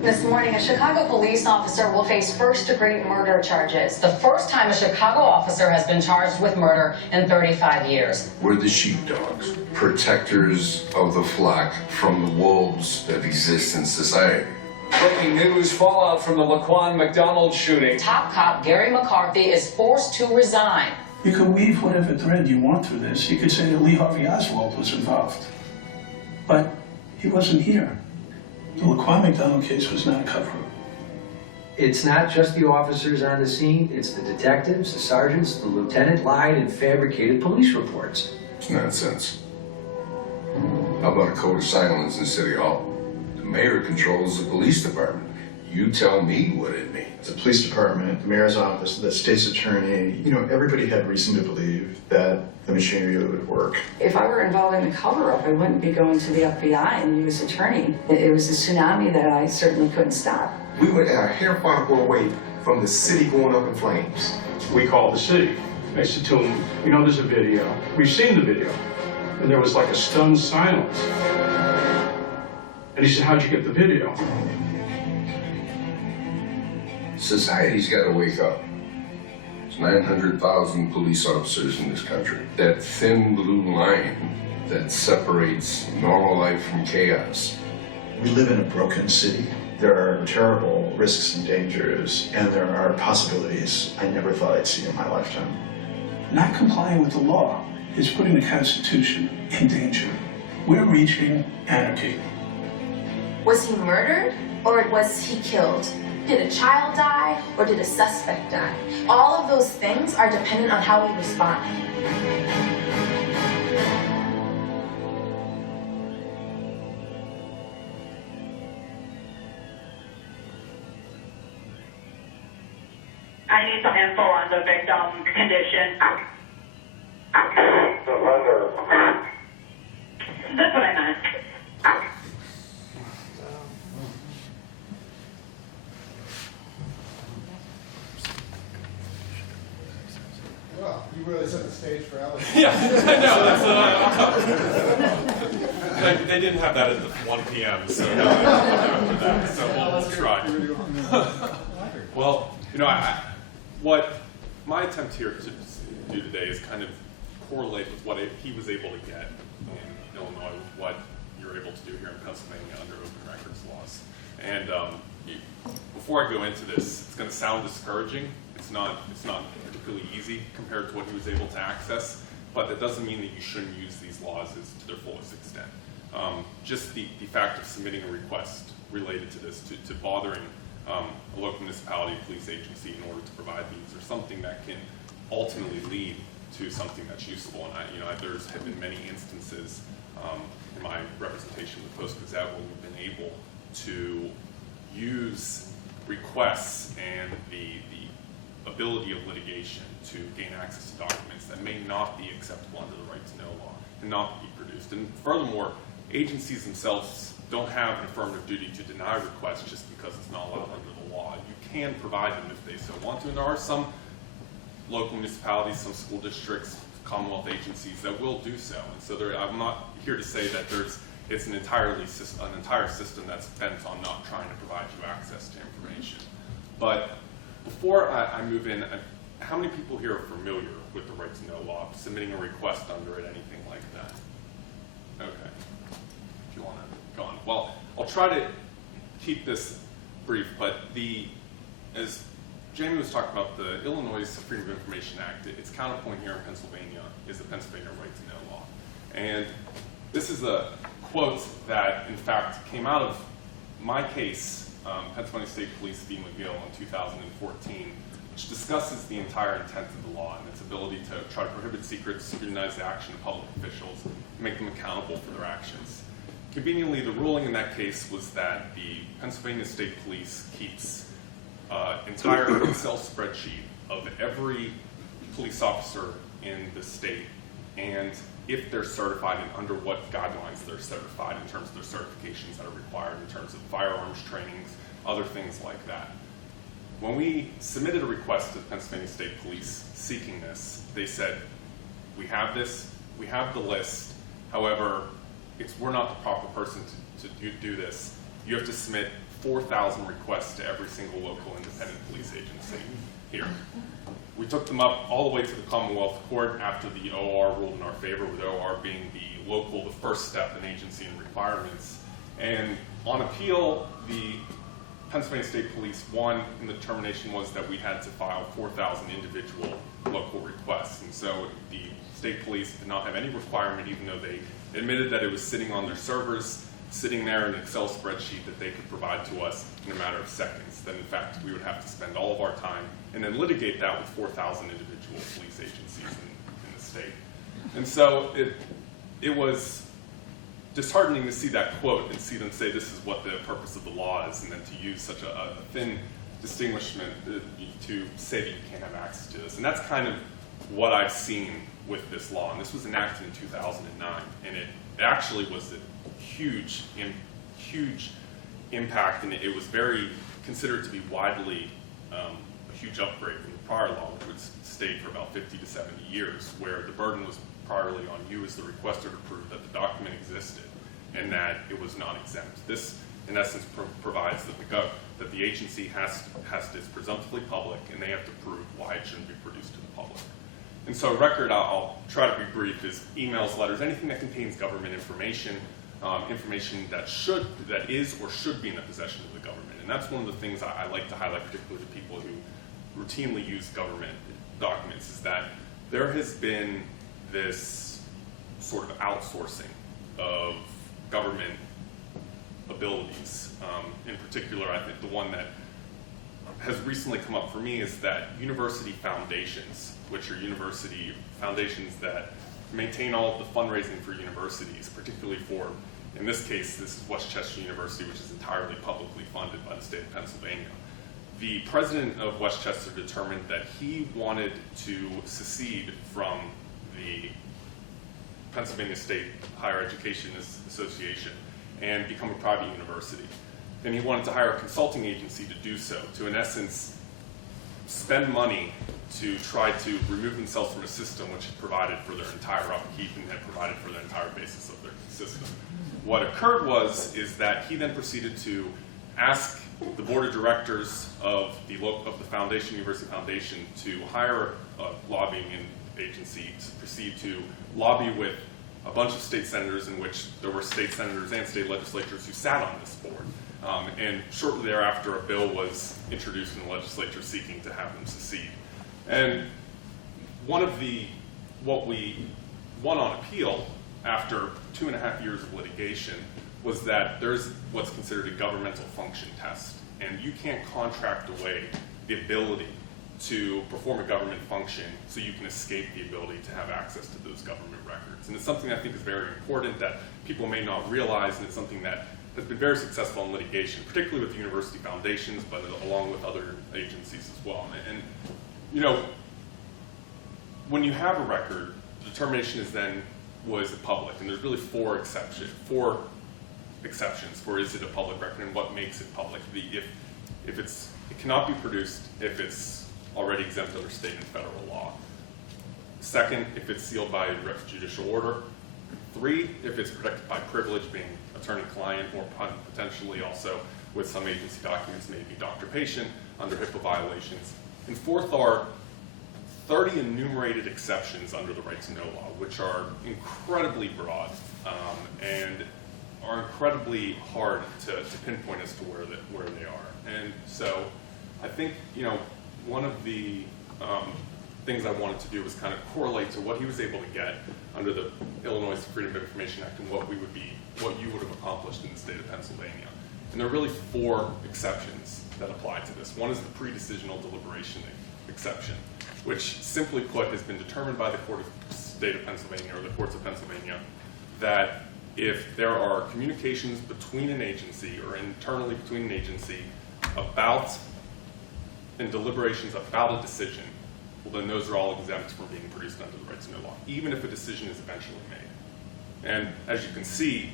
This morning, a Chicago police officer will face first-degree murder charges. The first time a Chicago officer has been charged with murder in 35 years. We're the sheepdogs, protectors of the flock from the wolves that exist in society. Breaking news, fallout from the Laquan McDonald shooting. Top cop Gary McCarthy is forced to resign. You can weave whatever thread you want through this. You could say that Lee Harvey Oswald was involved. But he wasn't here. The Laquan McDonald case was not a cover-up. It's not just the officers on the scene, it's the detectives, the sergeants, the lieutenant lied and fabricated police reports. It's nonsense. How about a code of silence in City Hall? The mayor controls the police department. You tell me what it means. The police department, the mayor's office, the state's attorney, everybody had reason to believe that the machinery would work. If I were involved in a cover-up, I wouldn't be going to the FBI and the U.S. attorney. It was a tsunami that I certainly couldn't stop. We were a hair follicle away from the city going up in flames. We called the city. I said to him, there's a video. We've seen the video. And there was like a stunned silence. And he said, how'd you get the video? Society's got to wake up. There's 900,000 police officers in this country. That thin blue line that separates normal life from chaos. We live in a broken city. There are terrible risks and dangers, and there are possibilities I never thought I'd see in my lifetime. Not complying with the law is putting the Constitution in danger. We're reaching anarchy. Was he murdered or was he killed? Did a child die or did a suspect die? All of those things are dependent on how we respond. I need some info on the victim condition. Surrender. That's what I meant. Well, you really set the stage for Alex. Yeah, I know. They didn't have that at the 1 p.m., so we'll try. Well, you know, what my attempt here to do today is kind of correlate with what he was able to get in Illinois with what you're able to do here in Pennsylvania under open records laws. And before I go into this, it's going to sound discouraging. It's not particularly easy compared to what he was able to access, but that doesn't mean that you shouldn't use these laws to their fullest extent. Just the fact of submitting a request related to this, to bothering a local municipality, police agency in order to provide these, or something that can ultimately lead to something that's useful. And there's have been many instances in my representation with Post-Gazette where we've been able to use requests and the ability of litigation to gain access to documents that may not be acceptable under the right to know law and not be produced. And furthermore, agencies themselves don't have an affirmative duty to deny requests just because it's not allowed under the law. You can provide them if they so want to, and there are some local municipalities, some school districts, Commonwealth agencies that will do so. And so I'm not here to say that it's an entire system that's bent on not trying to provide you access to information. But before I move in, how many people here are familiar with the right to know law, submitting a request under it, anything like that? Okay. If you want to go on. Well, I'll try to keep this brief, but as Jamie was talking about, the Illinois Freedom of Information Act, its counterpoint here in Pennsylvania is the Pennsylvania Right to Know law. And this is a quote that, in fact, came out of my case, Pennsylvania State Police v. McGill in 2014, which discusses the entire intent of the law and its ability to try to prohibit secrets, scrutinize the action of public officials, and make them accountable for their actions. Conveniently, the ruling in that case was that the Pennsylvania State Police keeps entire Excel spreadsheet of every police officer in the state, and if they're certified and under what guidelines they're certified in terms of their certifications that are required in terms of firearms trainings, other things like that. When we submitted a request to the Pennsylvania State Police seeking this, they said, we have this, we have the list, however, we're not the proper person to do this. You have to submit 4,000 requests to every single local independent police agency here. We took them up all the way to the Commonwealth Court after the OR ruled in our favor, with OR being the first step in agency and requirements. And on appeal, the Pennsylvania State Police won, and the determination was that we had to file 4,000 individual local requests. And so the state police did not have any requirement, even though they admitted that it was sitting on their servers, sitting there in an Excel spreadsheet that they could provide to us in a matter of seconds. Then in fact, we would have to spend all of our time and then litigate that with 4,000 individual police agencies in the state. And so it was disheartening to see that quote and see them say this is what the purpose of the law is, and then to use such a thin distinguishment to say that you can't have access to this. And that's kind of what I've seen with this law. And this was enacted in 2009, and it actually was a huge impact, and it was very considered to be widely a huge upgrade from the prior law, which would stayed for about 50 to 70 years, where the burden was primarily on you as the requester to prove that the document existed and that it was not exempt. This in essence provides that the agency is presumptively public, and they have to prove why it shouldn't be produced to the public. And so a record, I'll try to be brief, is emails, letters, anything that contains government information, information that is or should be in the possession of the government. And that's one of the things I like to highlight, particularly to people who routinely use government documents, is that there has been this sort of outsourcing of government abilities. In particular, I think the one that has recently come up for me is that university foundations, which are university foundations that maintain all of the fundraising for universities, particularly for, in this case, this is Westchester University, which is entirely publicly funded by the state of Pennsylvania. The president of Westchester determined that he wanted to secede from the Pennsylvania State Higher Education Association and become a private university. And he wanted to hire a consulting agency to do so, to in essence spend money to try to remove themselves from a system which had provided for their entire upkeep and had provided for the entire basis of their system. What occurred is that he then proceeded to ask the board of directors of the foundation, University Foundation, to hire a lobbying agency to proceed to lobby with a bunch of state senators, in which there were state senators and state legislatures who sat on this board. And shortly thereafter, a bill was introduced in the legislature seeking to have them secede. And what we won on appeal after 2.5 years of litigation was that there's what's considered a governmental function test. And you can't contract away the ability to perform a government function so you can escape the ability to have access to those government records. And it's something I think is very important that people may not realize, and it's something that has been very successful in litigation, particularly with university foundations, but along with other agencies as well. And you know, when you have a record, the determination was it public, and there's really four exceptions for is it a public record and what makes it public. If it cannot be produced if it's already exempt under state and federal law. Second, if it's sealed by judicial order. 3, if it's protected by privilege, being attorney-client, or potentially also with some agency documents, maybe doctor-patient, under HIPAA violations. And 4th are 30 enumerated exceptions under the Right to Know law, which are incredibly broad and are incredibly hard to pinpoint as to where they are. And so I think, you know, one of the things I wanted to do was kind of correlate to what he was able to get under the Illinois Freedom of Information Act and what you would have accomplished in the state of Pennsylvania. And there are really 4 exceptions that apply to this. One is the pre-decisional deliberation exception, which simply put has been determined by the state of Pennsylvania, or the courts of Pennsylvania, that if there are communications between an agency or internally between an agency and deliberations about a decision, well, then those are all exempt from being produced under the Right to Know law, even if a decision is eventually made. And as you can see,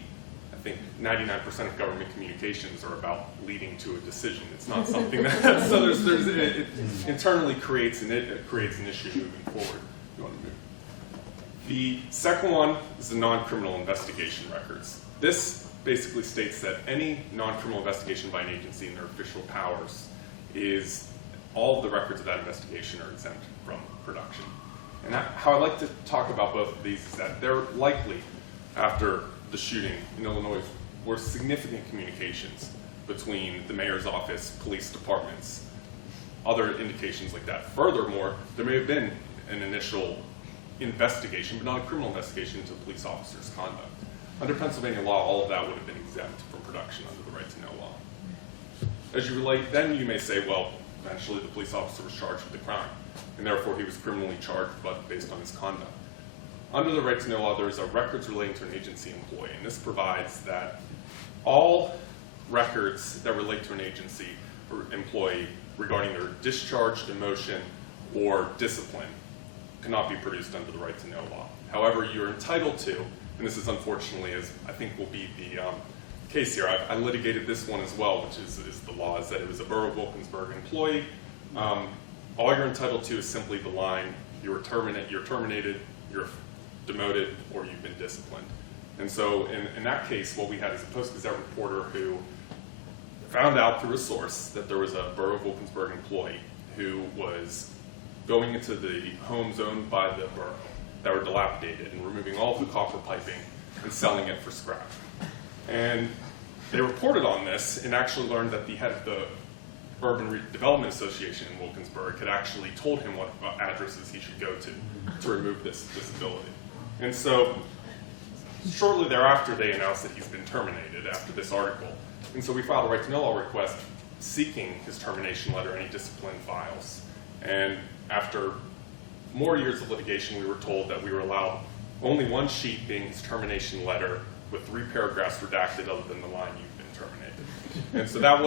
I think 99% of government communications are about leading to a decision. It's not something that, so it internally creates an issue moving forward. You want to move? The second one is the non-criminal investigation records. This basically states that any non-criminal investigation by an agency in their official powers is all of the records of that investigation are exempt from production. And how I like to talk about both of these is that they're likely, after the shooting in Illinois, were significant communications between the mayor's office, police departments, other indications like that. Furthermore, there may have been an initial investigation, but not a criminal investigation into the police officer's conduct. Under Pennsylvania law, all of that would have been exempt from production under the Right to Know law. As you relate, then you may say, well, eventually the police officer was charged with the crime, and therefore he was criminally charged, but based on his conduct. Under the Right to Know law, there is a records relating to an agency employee, and this provides that all records that relate to an agency or employee regarding their discharge, demotion, or discipline cannot be produced under the Right to Know law. However, you're entitled to, and this is unfortunately, as I think will be the case here, I litigated this one as well, which is the law, is that it was a Borough of Wilkinsburg employee. All you're entitled to is simply the line, you're terminated, you're demoted, or you've been disciplined. And so in that case, what we had is a Post-Gazette reporter who found out through a source that there was a Borough of Wilkinsburg employee who was going into the homes owned by the borough that were dilapidated and removing all of the copper piping and selling it for scrap. And they reported on this and actually learned that the head of the Urban Redevelopment Association in Wilkinsburg had actually told him what addresses he should go to remove this disability. And so shortly thereafter, they announced that he's been terminated after this article. And so we filed a right to know law request seeking his termination letter, any discipline files. And after more years of litigation, we were told that we were allowed only one sheet being his termination letter with 3 paragraphs redacted other than the line "you've been terminated." And so that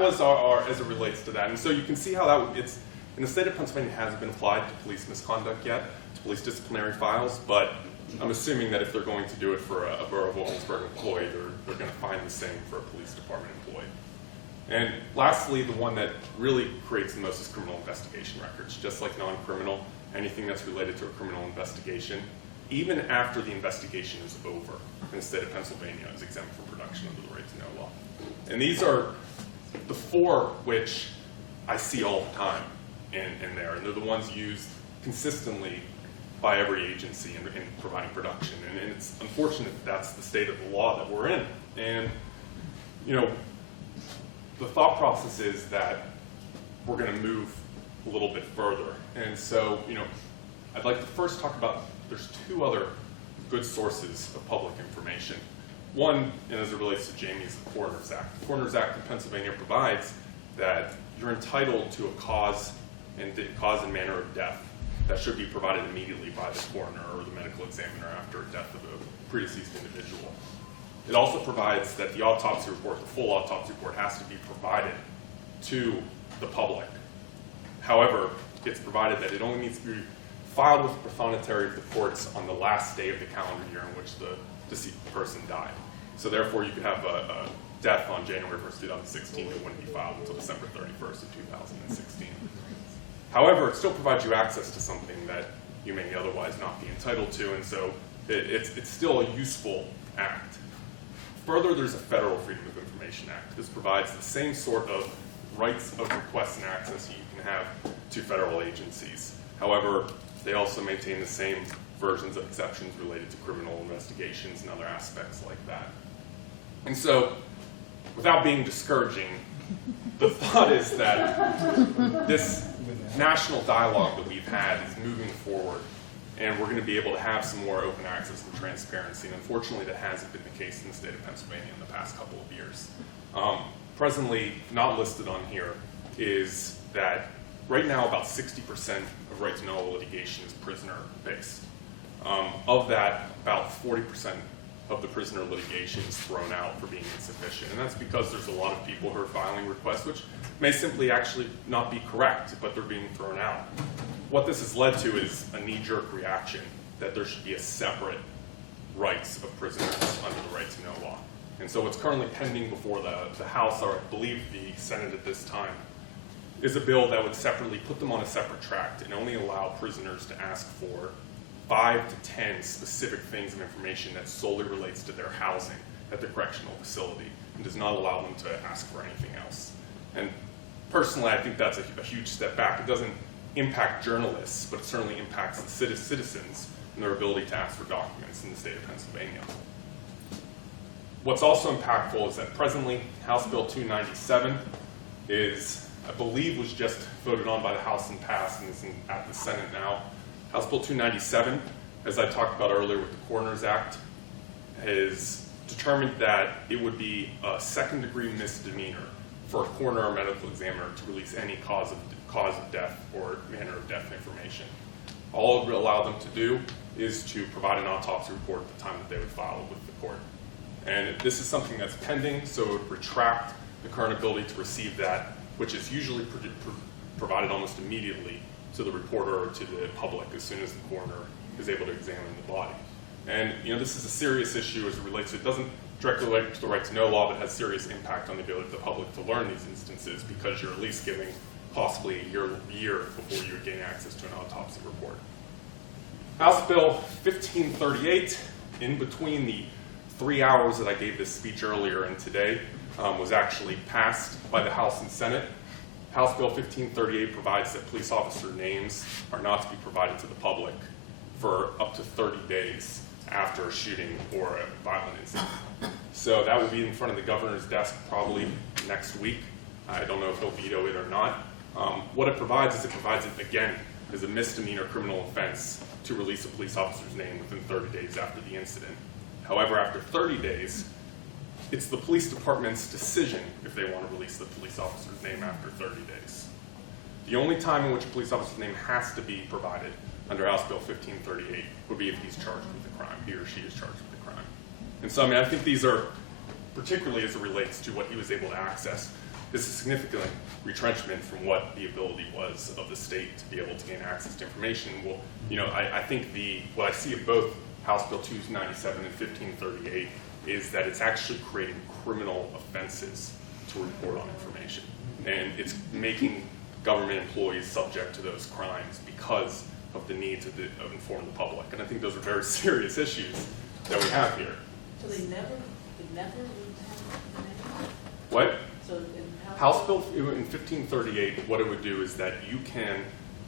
was our as it relates to that. And so you can see how it's, in the state of Pennsylvania, hasn't been applied to police misconduct yet, to police disciplinary files, but I'm assuming that if they're going to do it for a Borough of Wilkinsburg employee, they're going to find the same for a police department employee. And lastly, the one that really creates the most is criminal investigation records. Just like non-criminal, anything that's related to a criminal investigation, even after the investigation is over in the state of Pennsylvania, is exempt from production under the right to know law. And these are the 4 which I see all the time in there, and they're the ones used consistently by every agency in providing production. And it's unfortunate that that's the state of the law that we're in. And, you know, the thought process is that we're going to move a little bit further. And so, you know, I'd like to first talk about, there's 2 other good sources of public information. One, and as it relates to Jamie's, the Coroner's Act. The Coroner's Act in Pennsylvania provides that you're entitled to a cause and manner of death that should be provided immediately by the coroner or the medical examiner after a death of a predeceased individual. It also provides that the autopsy report, the full autopsy report, has to be provided to the public. However, it's provided that it only needs to be filed with the prothonotary of the courts on the last day of the calendar year in which the deceased person died. So therefore, you could have a death on January 1st, 2016, it wouldn't be filed until December 31st of 2016. However, it still provides you access to something that you may otherwise not be entitled to, and so it's still a useful act. Further, there's a Federal Freedom of Information Act. This provides the same sort of rights of request and access you can have to federal agencies. However, they also maintain the same versions of exceptions related to criminal investigations and other aspects like that. And so, without being discouraging, the thought is that this national dialogue that we've had is moving forward, and we're going to be able to have some more open access and transparency. And unfortunately, that hasn't been the case in the state of Pennsylvania in the past couple of years. Presently, not listed on here, is that right now about 60% of right to know litigation is prisoner-based. Of that, about 40% of the prisoner litigation is thrown out for being insufficient. And that's because there's a lot of people who are filing requests which may simply actually not be correct, but they're being thrown out. What this has led to is a knee-jerk reaction that there should be a separate rights of prisoners under the right to know law. And so what's currently pending before the House, or I believe the Senate at this time, is a bill that would separately put them on a separate tract and only allow prisoners to ask for 5 to 10 specific things of information that solely relates to their housing at the correctional facility and does not allow them to ask for anything else. And personally, I think that's a huge step back. It doesn't impact journalists, but it certainly impacts the citizens and their ability to ask for documents in the state of Pennsylvania. What's also impactful is that presently, House Bill 297 is, I believe, was just voted on by the House and passed and is at the Senate now. House Bill 297, as I talked about earlier with the Coroner's Act, has determined that it would be a second-degree misdemeanor for a coroner or medical examiner to release any cause of death or manner of death information. All it would allow them to do is to provide an autopsy report at the time that they would file it with the court. And this is something that's pending, so it would retract the current ability to receive that, which is usually provided almost immediately to the reporter or to the public as soon as the coroner is able to examine the body. And this is a serious issue as it relates to, it doesn't directly relate to the right to know law, but has serious impact on the ability of the public to learn these instances because you're at least giving possibly a year before you would gain access to an autopsy report. House Bill 1538, in between the 3 hours that I gave this speech earlier and today, was actually passed by the House and Senate. House Bill 1538 provides that police officer names are not to be provided to the public for up to 30 days after a shooting or a violent incident. So that will be in front of the governor's desk probably next week. I don't know if he'll veto it or not. What it provides is again, as a misdemeanor criminal offense to release a police officer's name within 30 days after the incident. However, after 30 days, it's the police department's decision if they want to release the police officer's name after 30 days. The only time in which a police officer's name has to be provided under House Bill 1538 would be if he's charged with a crime, he or she is charged with a crime. And so, I mean, I think these are, particularly as it relates to what he was able to access, this is significant retrenchment from what the ability was of the state to be able to gain access to information. Well, you know, I think what I see of both House Bill 297 and 1538 is that it's actually creating criminal offenses to report on information. And it's making government employees subject to those crimes because of the need to inform the public. And I think those are very serious issues that we have here. So they never have What? So House Bill in 1538, what it would do is that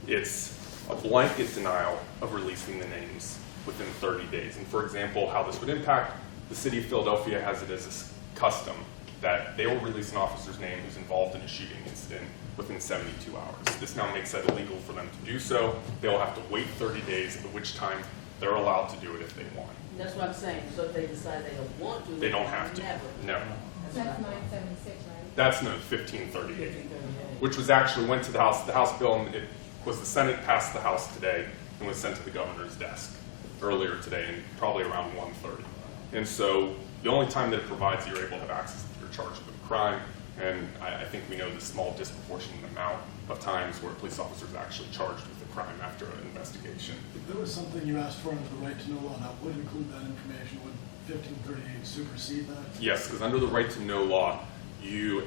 it's a blanket denial of releasing the names within 30 days. And for example, how this would impact, the city of Philadelphia has it as a custom that they will release an officer's name who's involved in a shooting incident within 72 hours. This now makes that illegal for them to do so. They'll have to wait 30 days, at which time they're allowed to do it if they want. that's what I'm saying. So if they decide they don't want to, They don't have to. Never. No. That's 976, right? That's no 1538, which was actually went to the House bill, and it was the Senate passed the House today and was sent to the governor's desk earlier today, and probably around 1:30. And so the only time that it provides you're able to have access if you're charged with a crime, and I think we know the small disproportionate amount of times where a police officer is actually charged with a crime after an investigation. If there was something you asked for under the right to know law that would include that information, would 1538 supersede that? Yes, because under the right to know law,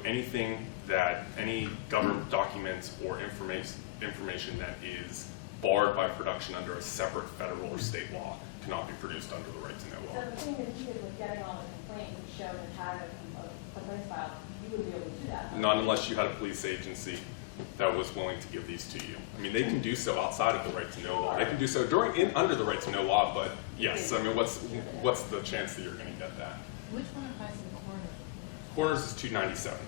anything that any government documents or information that is barred by production under a separate federal or state law cannot be produced under the right to know law. So the thing that he did with getting all the complaints and showed and had a complaint file, you would be able to do that. Not unless you had a police agency that was willing to give these to you. I mean, they can do so outside of the right to know law. They can do so under the right to know law, but yes, I mean, what's the chance that you're going to get that? Which one applies to the coroner? Corners is 297.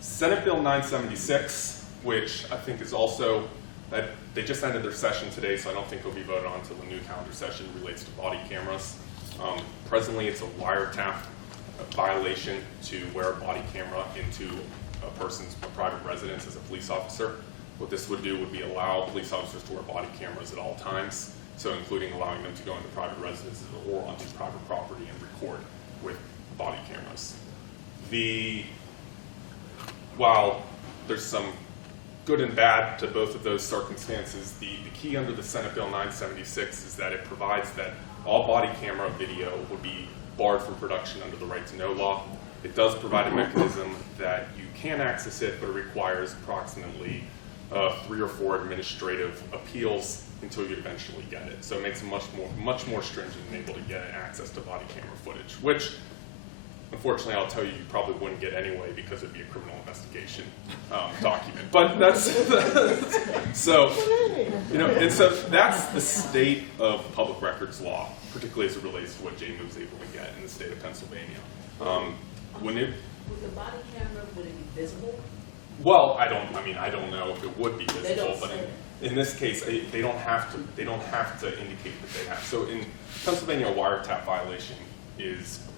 Senate Bill 976, which I think is also, that they just ended their session today, so I don't think it'll be voted on until the new calendar session, relates to body cameras. Presently, it's a wiretap violation to wear a body camera into a person's private residence as a police officer. What this would do would be allow police officers to wear body cameras at all times, so including allowing them to go into private residences or onto private property and record with body cameras. While there's some good and bad to both of those circumstances, the key under the Senate Bill 976 is that it provides that all body camera video would be barred from production under the right to know law. It does provide a mechanism that you can access it, but it requires approximately 3 or 4 administrative appeals until you eventually get it. So it makes it much more stringent and able to get access to body camera footage, which unfortunately I'll tell you probably wouldn't get anyway because it'd be a criminal investigation document. But that's so, you know, and so that's the state of public records law, particularly as it relates to what Jamie was able to get in the state of Pennsylvania. With the body camera, would it be visible? Well, I don't know if it would be visible, but in this case, they don't have to indicate that they have. So in Pennsylvania, a wiretap violation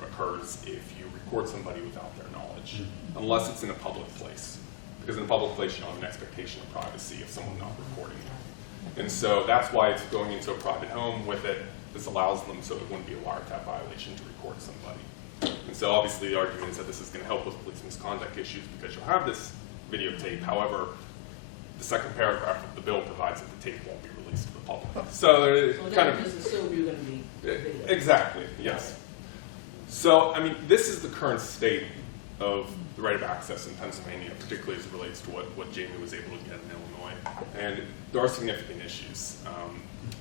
occurs if you record somebody without their knowledge, unless it's in a public place. Because in a public place, you don't have an expectation of privacy of someone not recording you. And so that's why it's going into a private home with it. This allows them so it wouldn't be a wiretap violation to record somebody. And so obviously the argument is that this is going to help with police misconduct issues because you'll have this videotape. However, the second paragraph of the bill provides that the tape won't be released to the public. So kind of just assume you're going to be video. Exactly, yes. So, I mean, this is the current state of the right of access in Pennsylvania, particularly as it relates to what Jamie was able to get in Illinois. And there are significant issues.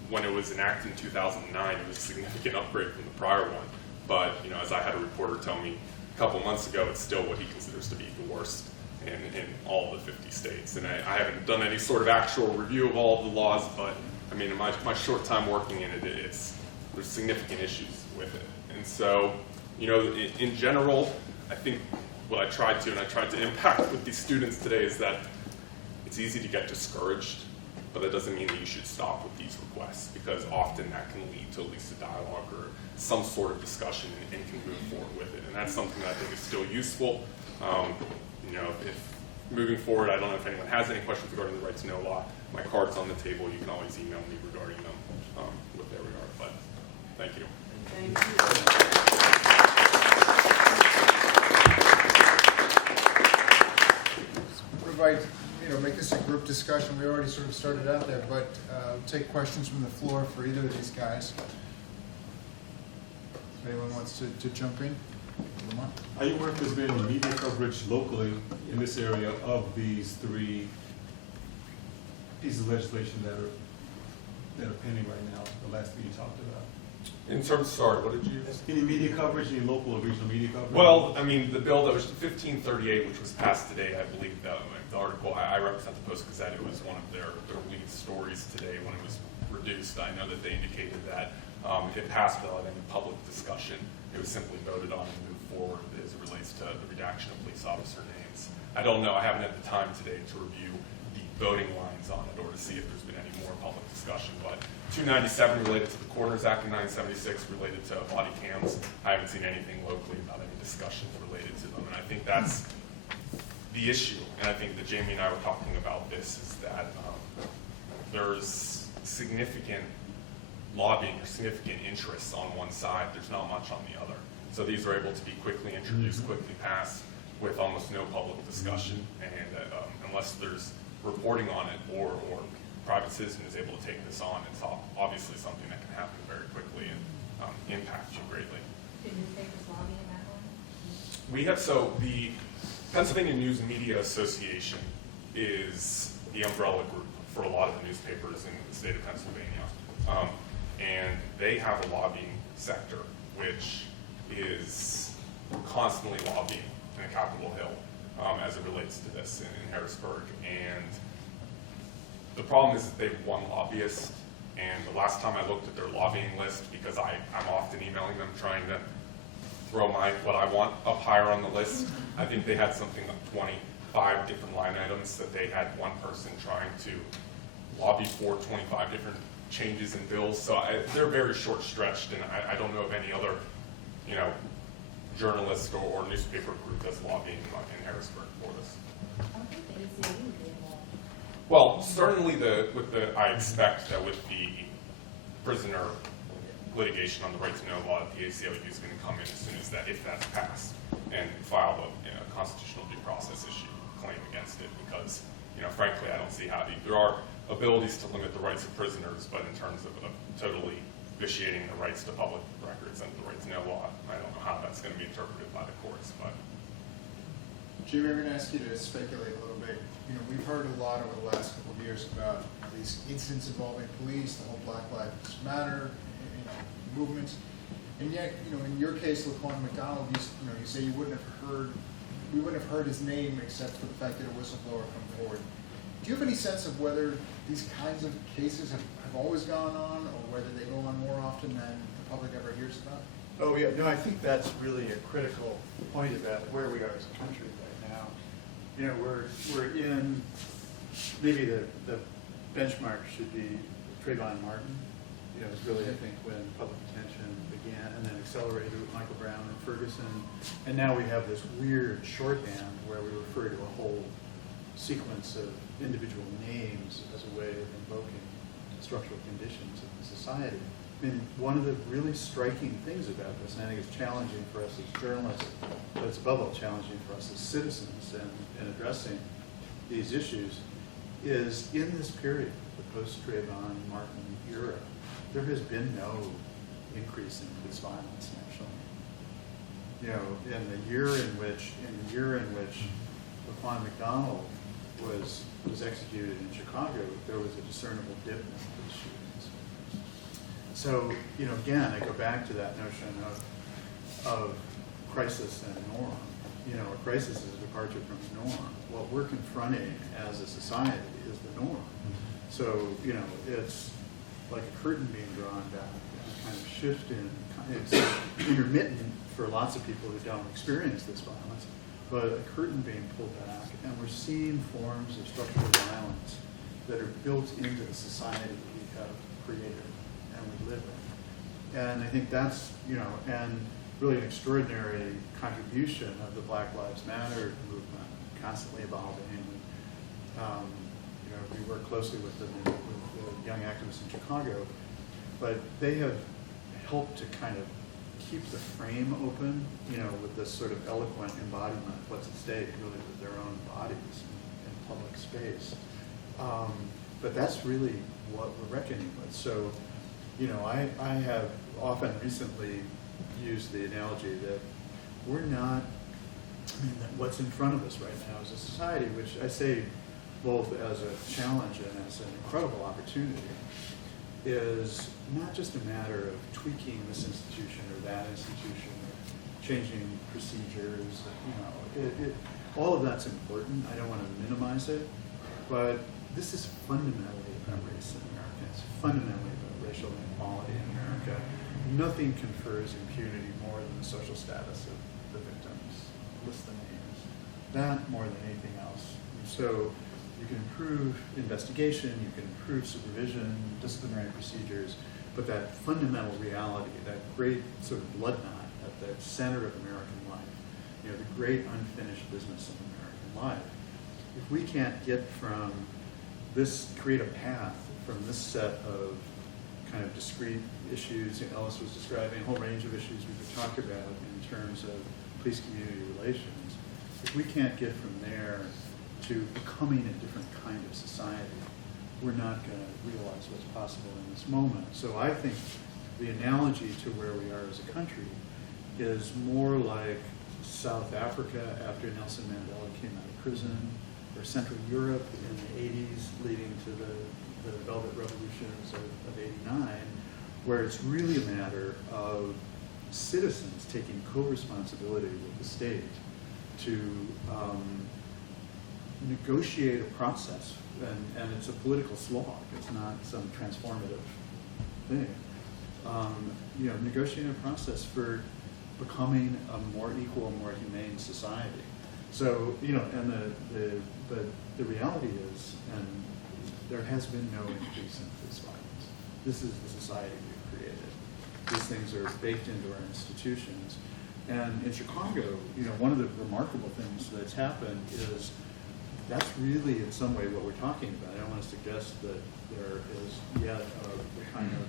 When it was enacted in 2009, it was a significant upgrade from the prior one. But, you know, as I had a reporter tell me couple months ago, it's still what he considers to be the worst in all of the 50 states. And I haven't done any sort of actual review of all of the laws, but I mean, in my short time working in it, there's significant issues with it. And so, you know, in general, I think what I tried to impact with these students today is that it's easy to get discouraged, but that doesn't mean that you should stop with these requests, because often that can lead to at least a dialogue or some sort of discussion and can move forward with it. And that's something that I think is still useful. You know, if moving forward, I don't know if anyone has any questions regarding the right to know law. My card's on the table. You can always email me regarding them with their regard. But thank you. Thank you. Provide, you know, make this a group discussion. We already sort of started out there, but take questions from the floor for either of these guys. If anyone wants to jump in. Are you aware if there's been any media coverage locally in this area of these 3 pieces of legislation that are pending right now, the last 3 you talked about? In terms, sorry, what did you? Any media coverage, any local or regional media coverage? Well, I mean, the bill that was 1538, which was passed today, I believe the article, I represent the Post-Gazette, it was one of their lead stories today when it was reduced. I know that they indicated that it passed without any public discussion. It was simply voted on and moved forward as it relates to the redaction of police officer names. I don't know, I haven't had the time today to review the voting lines on it or to see if there's been any more public discussion, but 297 related to the Coroner's Act and 976 related to body cams. I haven't seen anything locally about any discussions related to them, and I think that's the issue. And I think that Jamie and I were talking about this, is that there's significant lobbying or significant interests on one side. There's not much on the other. So these are able to be quickly introduced, quickly passed with almost no public discussion, and unless there's reporting on it or private citizen is able to take this on, it's obviously something that can happen very quickly and impact you greatly. Did newspapers lobby in that one? We have, so the Pennsylvania News and Media Association is the umbrella group for a lot of the newspapers in the state of Pennsylvania. And they have a lobbying sector which is constantly lobbying in Capitol Hill as it relates to this in Harrisburg. And the problem is that they have one lobbyist, and the last time I looked at their lobbying list, because I'm often emailing them trying to throw what I want up higher on the list, I think they had something like 25 different line items that they had one person trying to lobby for 25 different changes in bills. So they're very short stretched, and I don't know of any other, you know, journalist or newspaper group that's lobbying in Harrisburg for this. I don't think the ACLU would be involved. Well, certainly I expect that with the prisoner litigation on the right to know law, the ACLU is going to come in as soon as that, if that's passed, and file a constitutional due process issue claim against it, because, you know, frankly, I don't see how there are abilities to limit the rights of prisoners, but in terms of totally vitiating the rights to public records and the right to know law, I don't know how that's going to be interpreted by the courts. But Jamie, I'm going to ask you to speculate a little bit. You know, we've heard a lot over the last couple of years about these incidents involving police, the whole Black Lives Matter, you know, movements, and yet, you know, in your case, Laquan McDonald, you say we wouldn't have heard his name except for the fact that a whistleblower come forward. Do you have any sense of whether these kinds of cases have always gone on, or whether they go on more often than the public ever hears about? Oh yeah, no, I think that's really a critical point about where we are as a country right now. You know, we're in, maybe the benchmark should be Trayvon Martin. You know, it was really, I think, when public attention began, and then accelerated with Michael Brown and Ferguson. And now we have this weird shorthand where we refer to a whole sequence of individual names as a way of invoking structural conditions of the society. I mean, one of the really striking things about this, and I think it's challenging for us as journalists, but it's above all challenging for us as citizens in addressing these issues, is in this period, the post-Trayvon Martin era, there has been no increase in police violence nationally. You know, in the year in which Laquan McDonald was executed in Chicago, there was a discernible dip in police shootings. So, you know, again, I go back to that notion of crisis and norm. You know, a crisis is a departure from the norm. What we're confronting as a society is the norm. So, you know, it's like a curtain being drawn back, a kind of shift in, it's intermittent for lots of people who don't experience this violence, but a curtain being pulled back, and we're seeing forms of structural violence that are built into the society that we have created and we live in. And I think that's, you know, and really an extraordinary contribution of the Black Lives Matter movement, constantly evolving. You know, we work closely with them, with the young activists in Chicago, but they have helped to kind of keep the frame open, you know, with this sort of eloquent embodiment of what's at stake, really with their own bodies in public space. But that's really what we're reckoning with. So, you know, I have often recently used the analogy that we're not, I mean, that what's in front of us right now is a society, which I say both as a challenge and as an incredible opportunity, is not just a matter of tweaking this institution or that institution, or changing procedures, you know, all of that's important. I don't want to minimize it, but this is fundamentally about race in America. It's fundamentally about racial inequality in America. Nothing confers impunity more than the social status of the victims. List the names. That more than anything else. And so you can improve investigation, you can improve supervision, disciplinary procedures, but that fundamental reality, that great sort of blood knot at the center of American life, you know, the great unfinished business of American life, if we can't get from this, create a path from this set of kind of discrete issues Ellis was describing, a whole range of issues we could talk about in terms of police-community relations, if we can't get from there to becoming a different kind of society, we're not going to realize what's possible in this moment. So I think the analogy to where we are as a country is more like South Africa after Nelson Mandela came out of prison, or Central Europe in the 80s leading to the Velvet Revolutions of 89, where it's really a matter of citizens taking co-responsibility with the state to negotiate a process, and it's a political slog. It's not some transformative thing. You know, negotiating a process for becoming a more equal, more humane society. So, you know, and the reality is, and there has been no increase in police violence. This is the society we've created. These things are baked into our institutions. And in Chicago, you know, one of the remarkable things that's happened is that's really in some way what we're talking about. I don't want to suggest that there is yet the kind of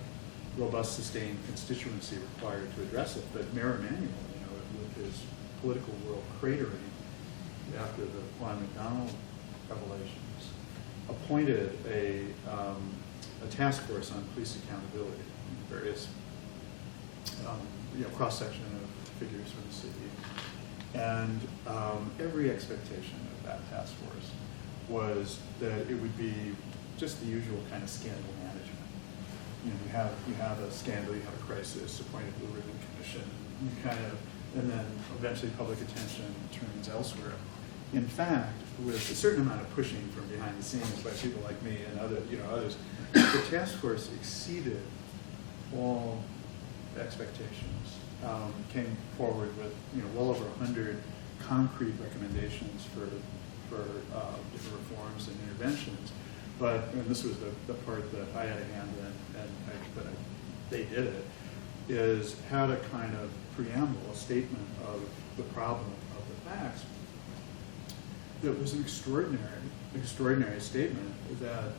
robust, sustained constituency required to address it, but Mayor Emanuel, you know, with his political world cratering after the Juan McDonald revelations, appointed a task force on police accountability, various you know, cross-section of figures from the city, and every expectation of that task force was that it would be just the usual kind of scandal management. You know, you have a scandal, you have a crisis, appoint a Blue Ribbon Commission, you kind of, and then eventually public attention turns elsewhere. In fact, with a certain amount of pushing from behind the scenes by people like me and others, the task force exceeded all expectations. Came forward with well over 100 concrete recommendations for different reforms and interventions. And this was the part that I had a hand in, but they did it, is how to kind of preamble a statement of the problem of the facts. That was an extraordinary statement that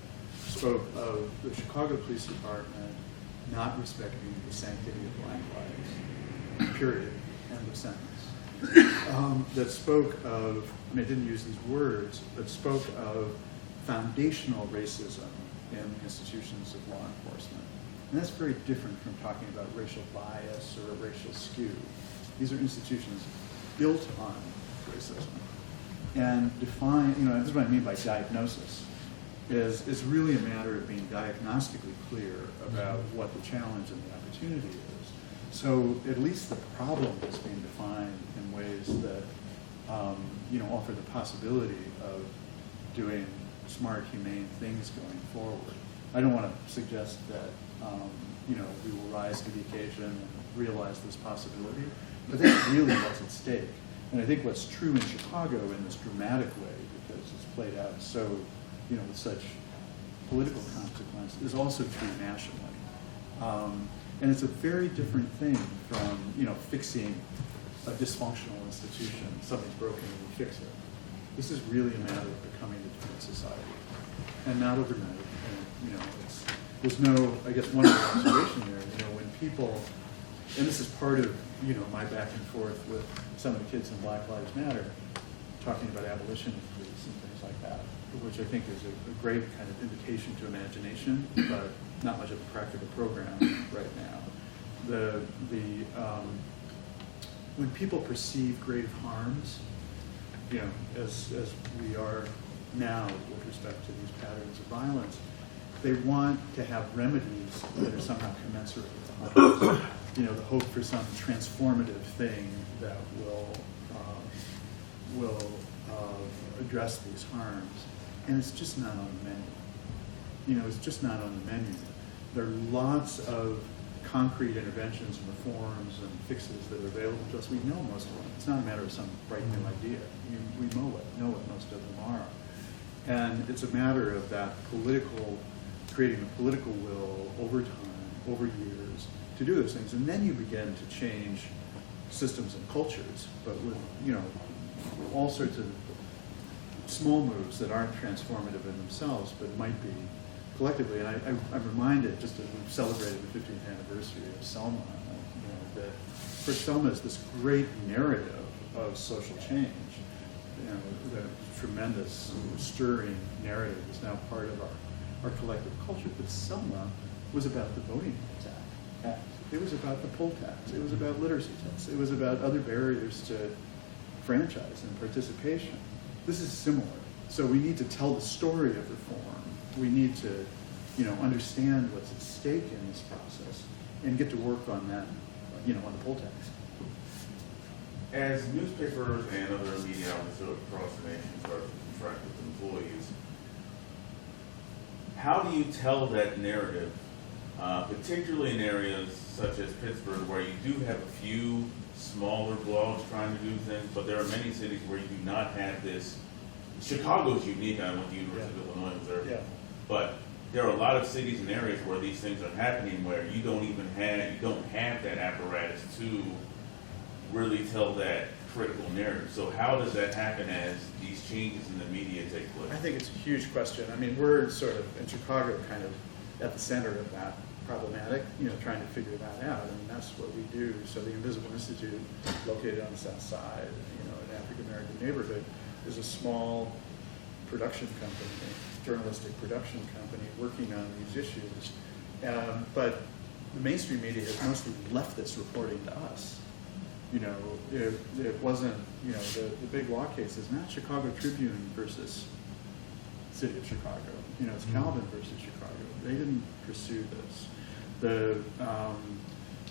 spoke of the Chicago Police Department not respecting the sanctity of black lives, period, end of sentence. That spoke of, I mean, I didn't use these words, but spoke of foundational racism in the institutions of law enforcement. And that's very different from talking about racial bias or racial skew. These are institutions built on racism. And define, this is what I mean by diagnosis, is it's really a matter of being diagnostically clear about what the challenge and the opportunity is. So at least the problem is being defined in ways that, offer the possibility of doing smart, humane things going forward. I don't want to suggest that, we will rise to the occasion and realize this possibility, but that's really what's at stake. And I think what's true in Chicago in this dramatic way, because it's played out so, with such political consequence, is also true nationally. And it's a very different thing from, fixing a dysfunctional institution. Something's broken and we fix it. This is really a matter of becoming a different society, and not overnight. And, there's no, I guess one of the observation there, when people, and this is part of, my back and forth with some of the kids in Black Lives Matter, talking about abolition of police and things like that, which I think is a great kind of invitation to imagination, but not much of a practical program right now. When people perceive grave harms, as we are now with respect to these patterns of violence, they want to have remedies that are somehow commensurate with the harms. The hope for some transformative thing that will address these harms, and it's just not on the menu. It's just not on the menu. There are lots of concrete interventions and reforms and fixes that are available to us. We know most of them. It's not a matter of some bright new idea. We know what most of them are. And it's a matter of that creating a political will over time, over years, to do those things. And then you begin to change systems and cultures, but with, all sorts of small moves that aren't transformative in themselves, but might be collectively. And I'm reminded, just as we've celebrated the 50th anniversary of Selma, that for Selma is this great narrative of social change. The tremendous stirring narrative is now part of our collective culture. But Selma was about the Voting Rights Act. It was about the poll tax. It was about literacy tests. It was about other barriers to franchise and participation. This is similar. So we need to tell the story of reform. We need to, understand what's at stake in this process and get to work on that, on the poll tax. As newspapers and other media outlets across the nation start to contract with employees, how do you tell that narrative, particularly in areas such as Pittsburgh, where you do have a few smaller blogs trying to do things, but there are many cities where you do not have this. Chicago's unique. I went to the University of Illinois, there, but there are a lot of cities and areas where these things are happening where you don't have that apparatus to really tell that critical narrative. So how does that happen as these changes in the media take place? I think it's a huge question. I mean, we're sort of in Chicago kind of at the center of that problematic, trying to figure that out. I mean, that's what we do. So the Invisible Institute, located on the south side, an African-American neighborhood, is a small production company, journalistic production company working on these issues. But the mainstream media has mostly left this reporting to us. It wasn't, the big law case is not Chicago Tribune versus City of Chicago. It's Kalven versus Chicago. They didn't pursue this. The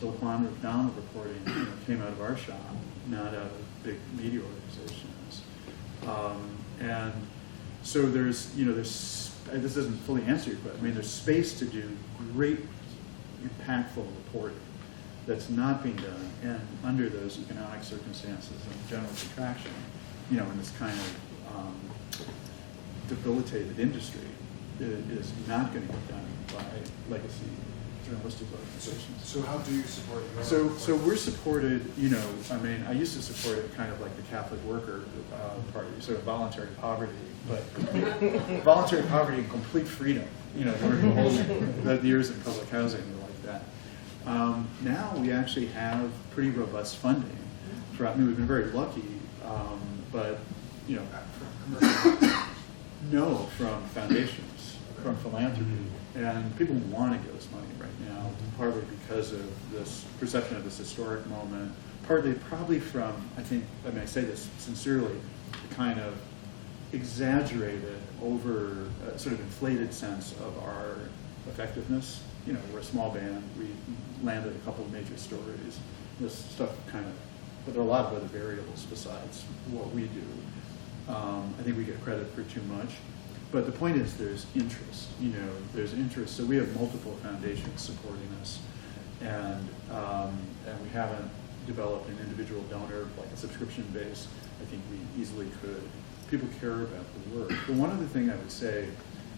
LaQuan McDonald reporting came out of our shop, not out of big media organizations. And so there's, this doesn't fully answer your question. I mean, there's space to do great, impactful reporting that's not being done, and under those economic circumstances and general contraction, in this kind of debilitated industry, it is not going to get done by legacy journalistic organizations. So how do you support your So we're supported, I used to support it kind of like the Catholic Worker Party, sort of voluntary poverty, but voluntary poverty and complete freedom, during the years in public housing were like that. Now we actually have pretty robust funding. We've been very lucky, but, no, from foundations, from philanthropy, and people want to give us money right now, partly because of this perception of this historic moment, partly probably from, I say this sincerely, kind of exaggerated, over sort of inflated sense of our effectiveness, we're a small band. We landed a couple of major stories. This stuff kind of, but there are a lot of other variables besides what we do. I think we get credit for too much. But the point is there's interest, there's interest. So we have multiple foundations supporting us. And we haven't developed an individual donor, like a subscription base. I think we easily could. People care about the work. But one other thing I would say,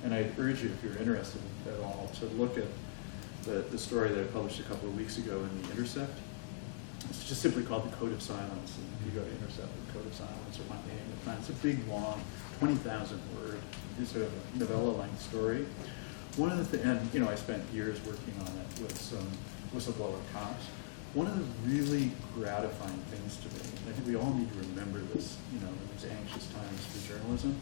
and I'd urge you, if you're interested at all, to look at the story that I published a couple of weeks ago in The Intercept. It's just simply called The Code of Silence. And if you go to Intercept, The Code of Silence, or my name, it's a big, long, 20,000 word, sort of a novella-length story. One of the things, and I spent years working on it with some whistleblower cops. One of the really gratifying things to me, and I think we all need to remember this, in these anxious times for journalism.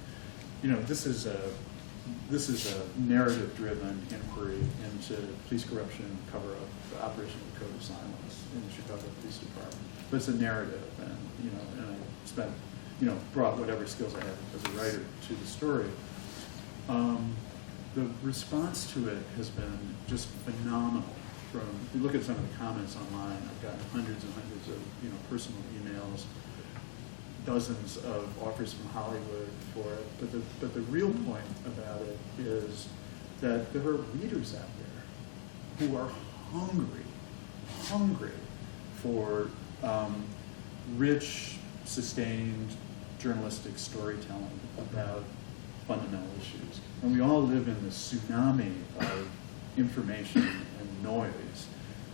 This is a narrative-driven inquiry into police corruption, cover-up, the operation of the Code of Silence in the Chicago Police Department. But it's a narrative, and I spent, brought whatever skills I have as a writer to the story. The response to it has been just phenomenal. If you look at some of the comments online, I've gotten hundreds and hundreds of personal emails, dozens of offers from Hollywood for it. But the real point about it is that there are readers out there who are hungry for rich, sustained journalistic storytelling about fundamental issues. And we all live in this tsunami of information and noise.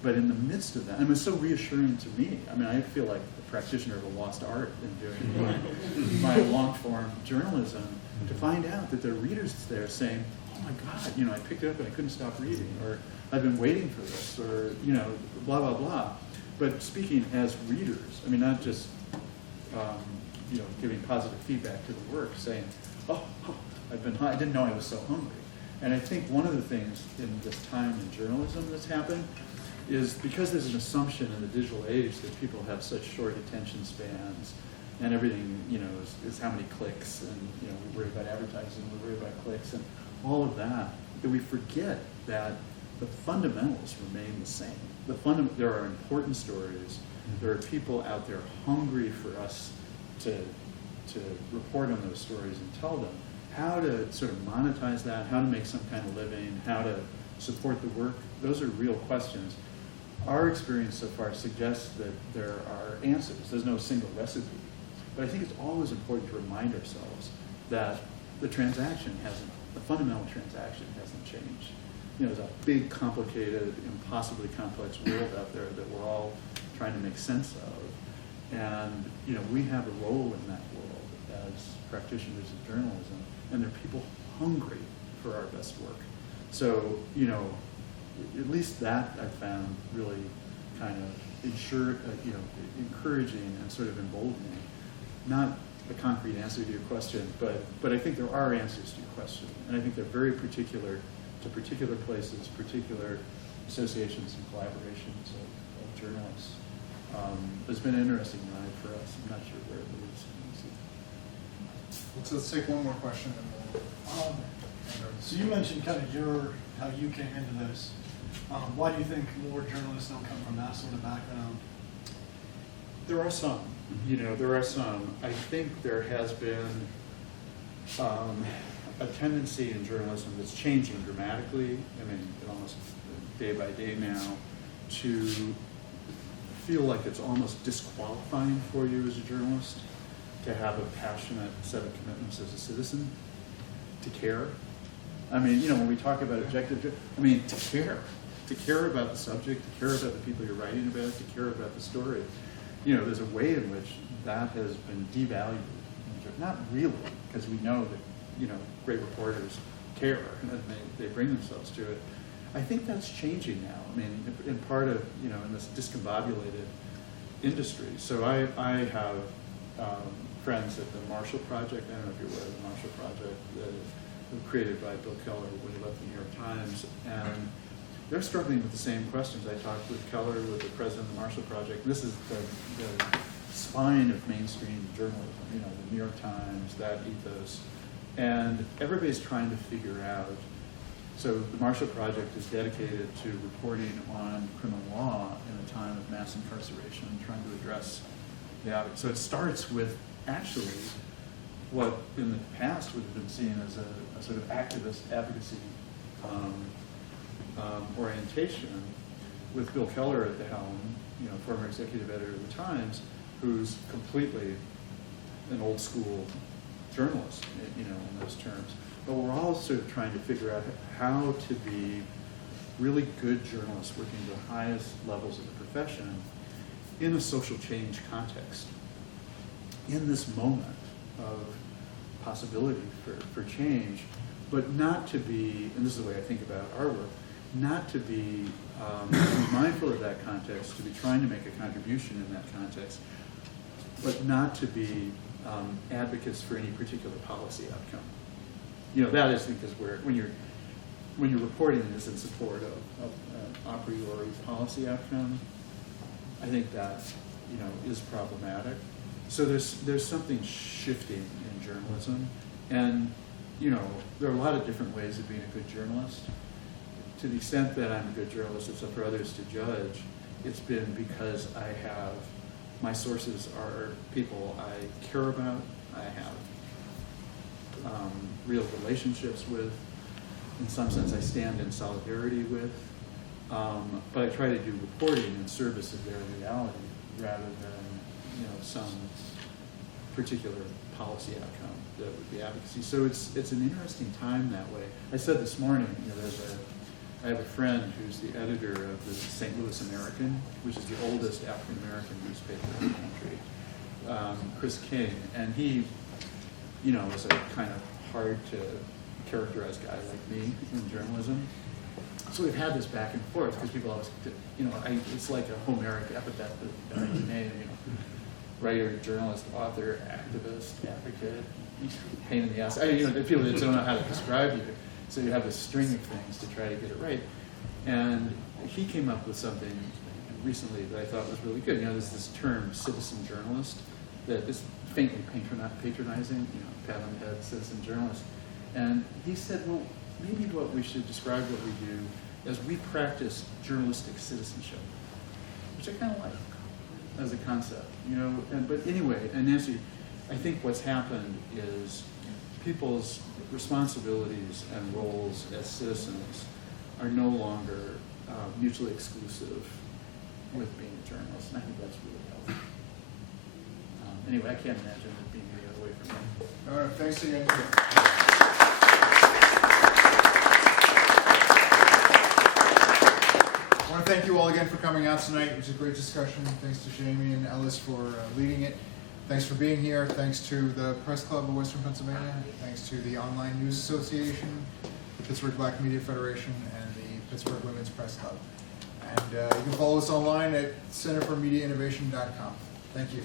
But in the midst of that, and it's so reassuring to me. I feel like a practitioner of a lost art in doing my long-form journalism, to find out that there are readers there saying, oh my God, I picked it up and I couldn't stop reading, or I've been waiting for this, or, blah, blah, blah. But speaking as readers, not just, giving positive feedback to the work, saying, I didn't know I was so hungry. And I think one of the things in this time in journalism that's happened is because there's an assumption in the digital age that people have such short attention spans, and everything, is how many clicks, and, we worry about advertising, we worry about clicks, and all of that we forget that the fundamentals remain the same. There are important stories. There are people out there hungry for us to report on those stories and tell them how to sort of monetize that, how to make some kind of living, how to support the work. Those are real questions. Our experience so far suggests that there are answers. There's no single recipe. But I think it's always important to remind ourselves that the fundamental transaction hasn't changed. There's a big, complicated, impossibly complex world out there that we're all trying to make sense of. And, we have a role in that world as practitioners of journalism, and there are people hungry for our best work. So, at least that I found really kind of encouraging and sort of emboldening. Not a concrete answer to your question, but I think there are answers to your question, and I think they're very particular to particular places, particular associations and collaborations of journalists. It's been an interesting ride for us. I'm not sure where it leads. Let's take one more question. So you mentioned kind of how you came into this. Why do you think more journalists don't come from that sort of background? There are some. There are some. I think there has been a tendency in journalism that's changing dramatically. Almost day by day now, to feel like it's almost disqualifying for you as a journalist to have a passionate set of commitments as a citizen, to care. When we talk about objective, to care about the subject, to care about the people you're writing about, to care about the story. There's a way in which that has been devalued. Not really, because we know that, great reporters care and they bring themselves to it. I think that's changing now. In part of, in this discombobulated industry. So I have friends at the Marshall Project. I don't know if you're aware of the Marshall Project, that was created by Bill Keller when he left the New York Times. And they're struggling with the same questions. I talked with Keller, with the president of the Marshall Project. This is the spine of mainstream journalism, the New York Times, that ethos. And everybody's trying to figure out So the Marshall Project is dedicated to reporting on criminal law in a time of mass incarceration, trying to address the obvious. So it starts with actually what in the past would have been seen as a sort of activist advocacy orientation, with Bill Keller at the helm, former executive editor of the Times, who's completely an old school journalist, in those terms. But we're all sort of trying to figure out how to be really good journalists working at the highest levels of the profession in a social change context. In this moment of possibility for change, but not to be, and this is the way I think about our work, not to be mindful of that context, to be trying to make a contribution in that context, but not to be advocates for any particular policy outcome. That is because when you're reporting this in support of a priori policy outcome, I think that is problematic. So there's something shifting in journalism, and there are a lot of different ways of being a good journalist. To the extent that I'm a good journalist, it's up for others to judge. It's been because my sources are people I care about, I have real relationships with. In some sense, I stand in solidarity with. But I try to do reporting in service of their reality rather than some particular policy outcome that would be advocacy. So it's an interesting time that way. I said this morning, I have a friend who's the editor of the St. Louis American, which is the oldest African-American newspaper in the country, Chris King, and he, is a kind of hard to characterize guy like me in journalism. So we've had this back and forth because people always, it's like a Homeric epithet that I name, writer, journalist, author, activist, advocate, pain in the ass. The people that don't know how to describe you. So you have this string of things to try to get it right. And he came up with something recently that I thought was really good. There's this term, citizen journalist, that is faintly patronizing, pat on the head, citizen journalist. And he said, well, maybe what we should describe what we do as we practice journalistic citizenship, which I kind of like as a concept, But anyway, and Nancy, I think what's happened is people's responsibilities and roles as citizens are no longer mutually exclusive with being a journalist, and I think that's really healthy. Anyway, I can't imagine it being any other way for me. All right, thanks again. I want to thank you all again for coming out tonight. It was a great discussion. Thanks to Jamie and Ellis for leading it. Thanks for being here. Thanks to the Press Club of Western Pennsylvania. Thanks to the Online News Association, the Pittsburgh Black Media Federation, and the Pittsburgh Women's Press Club. And you can follow us online at centerformediainnovation.com. Thank you.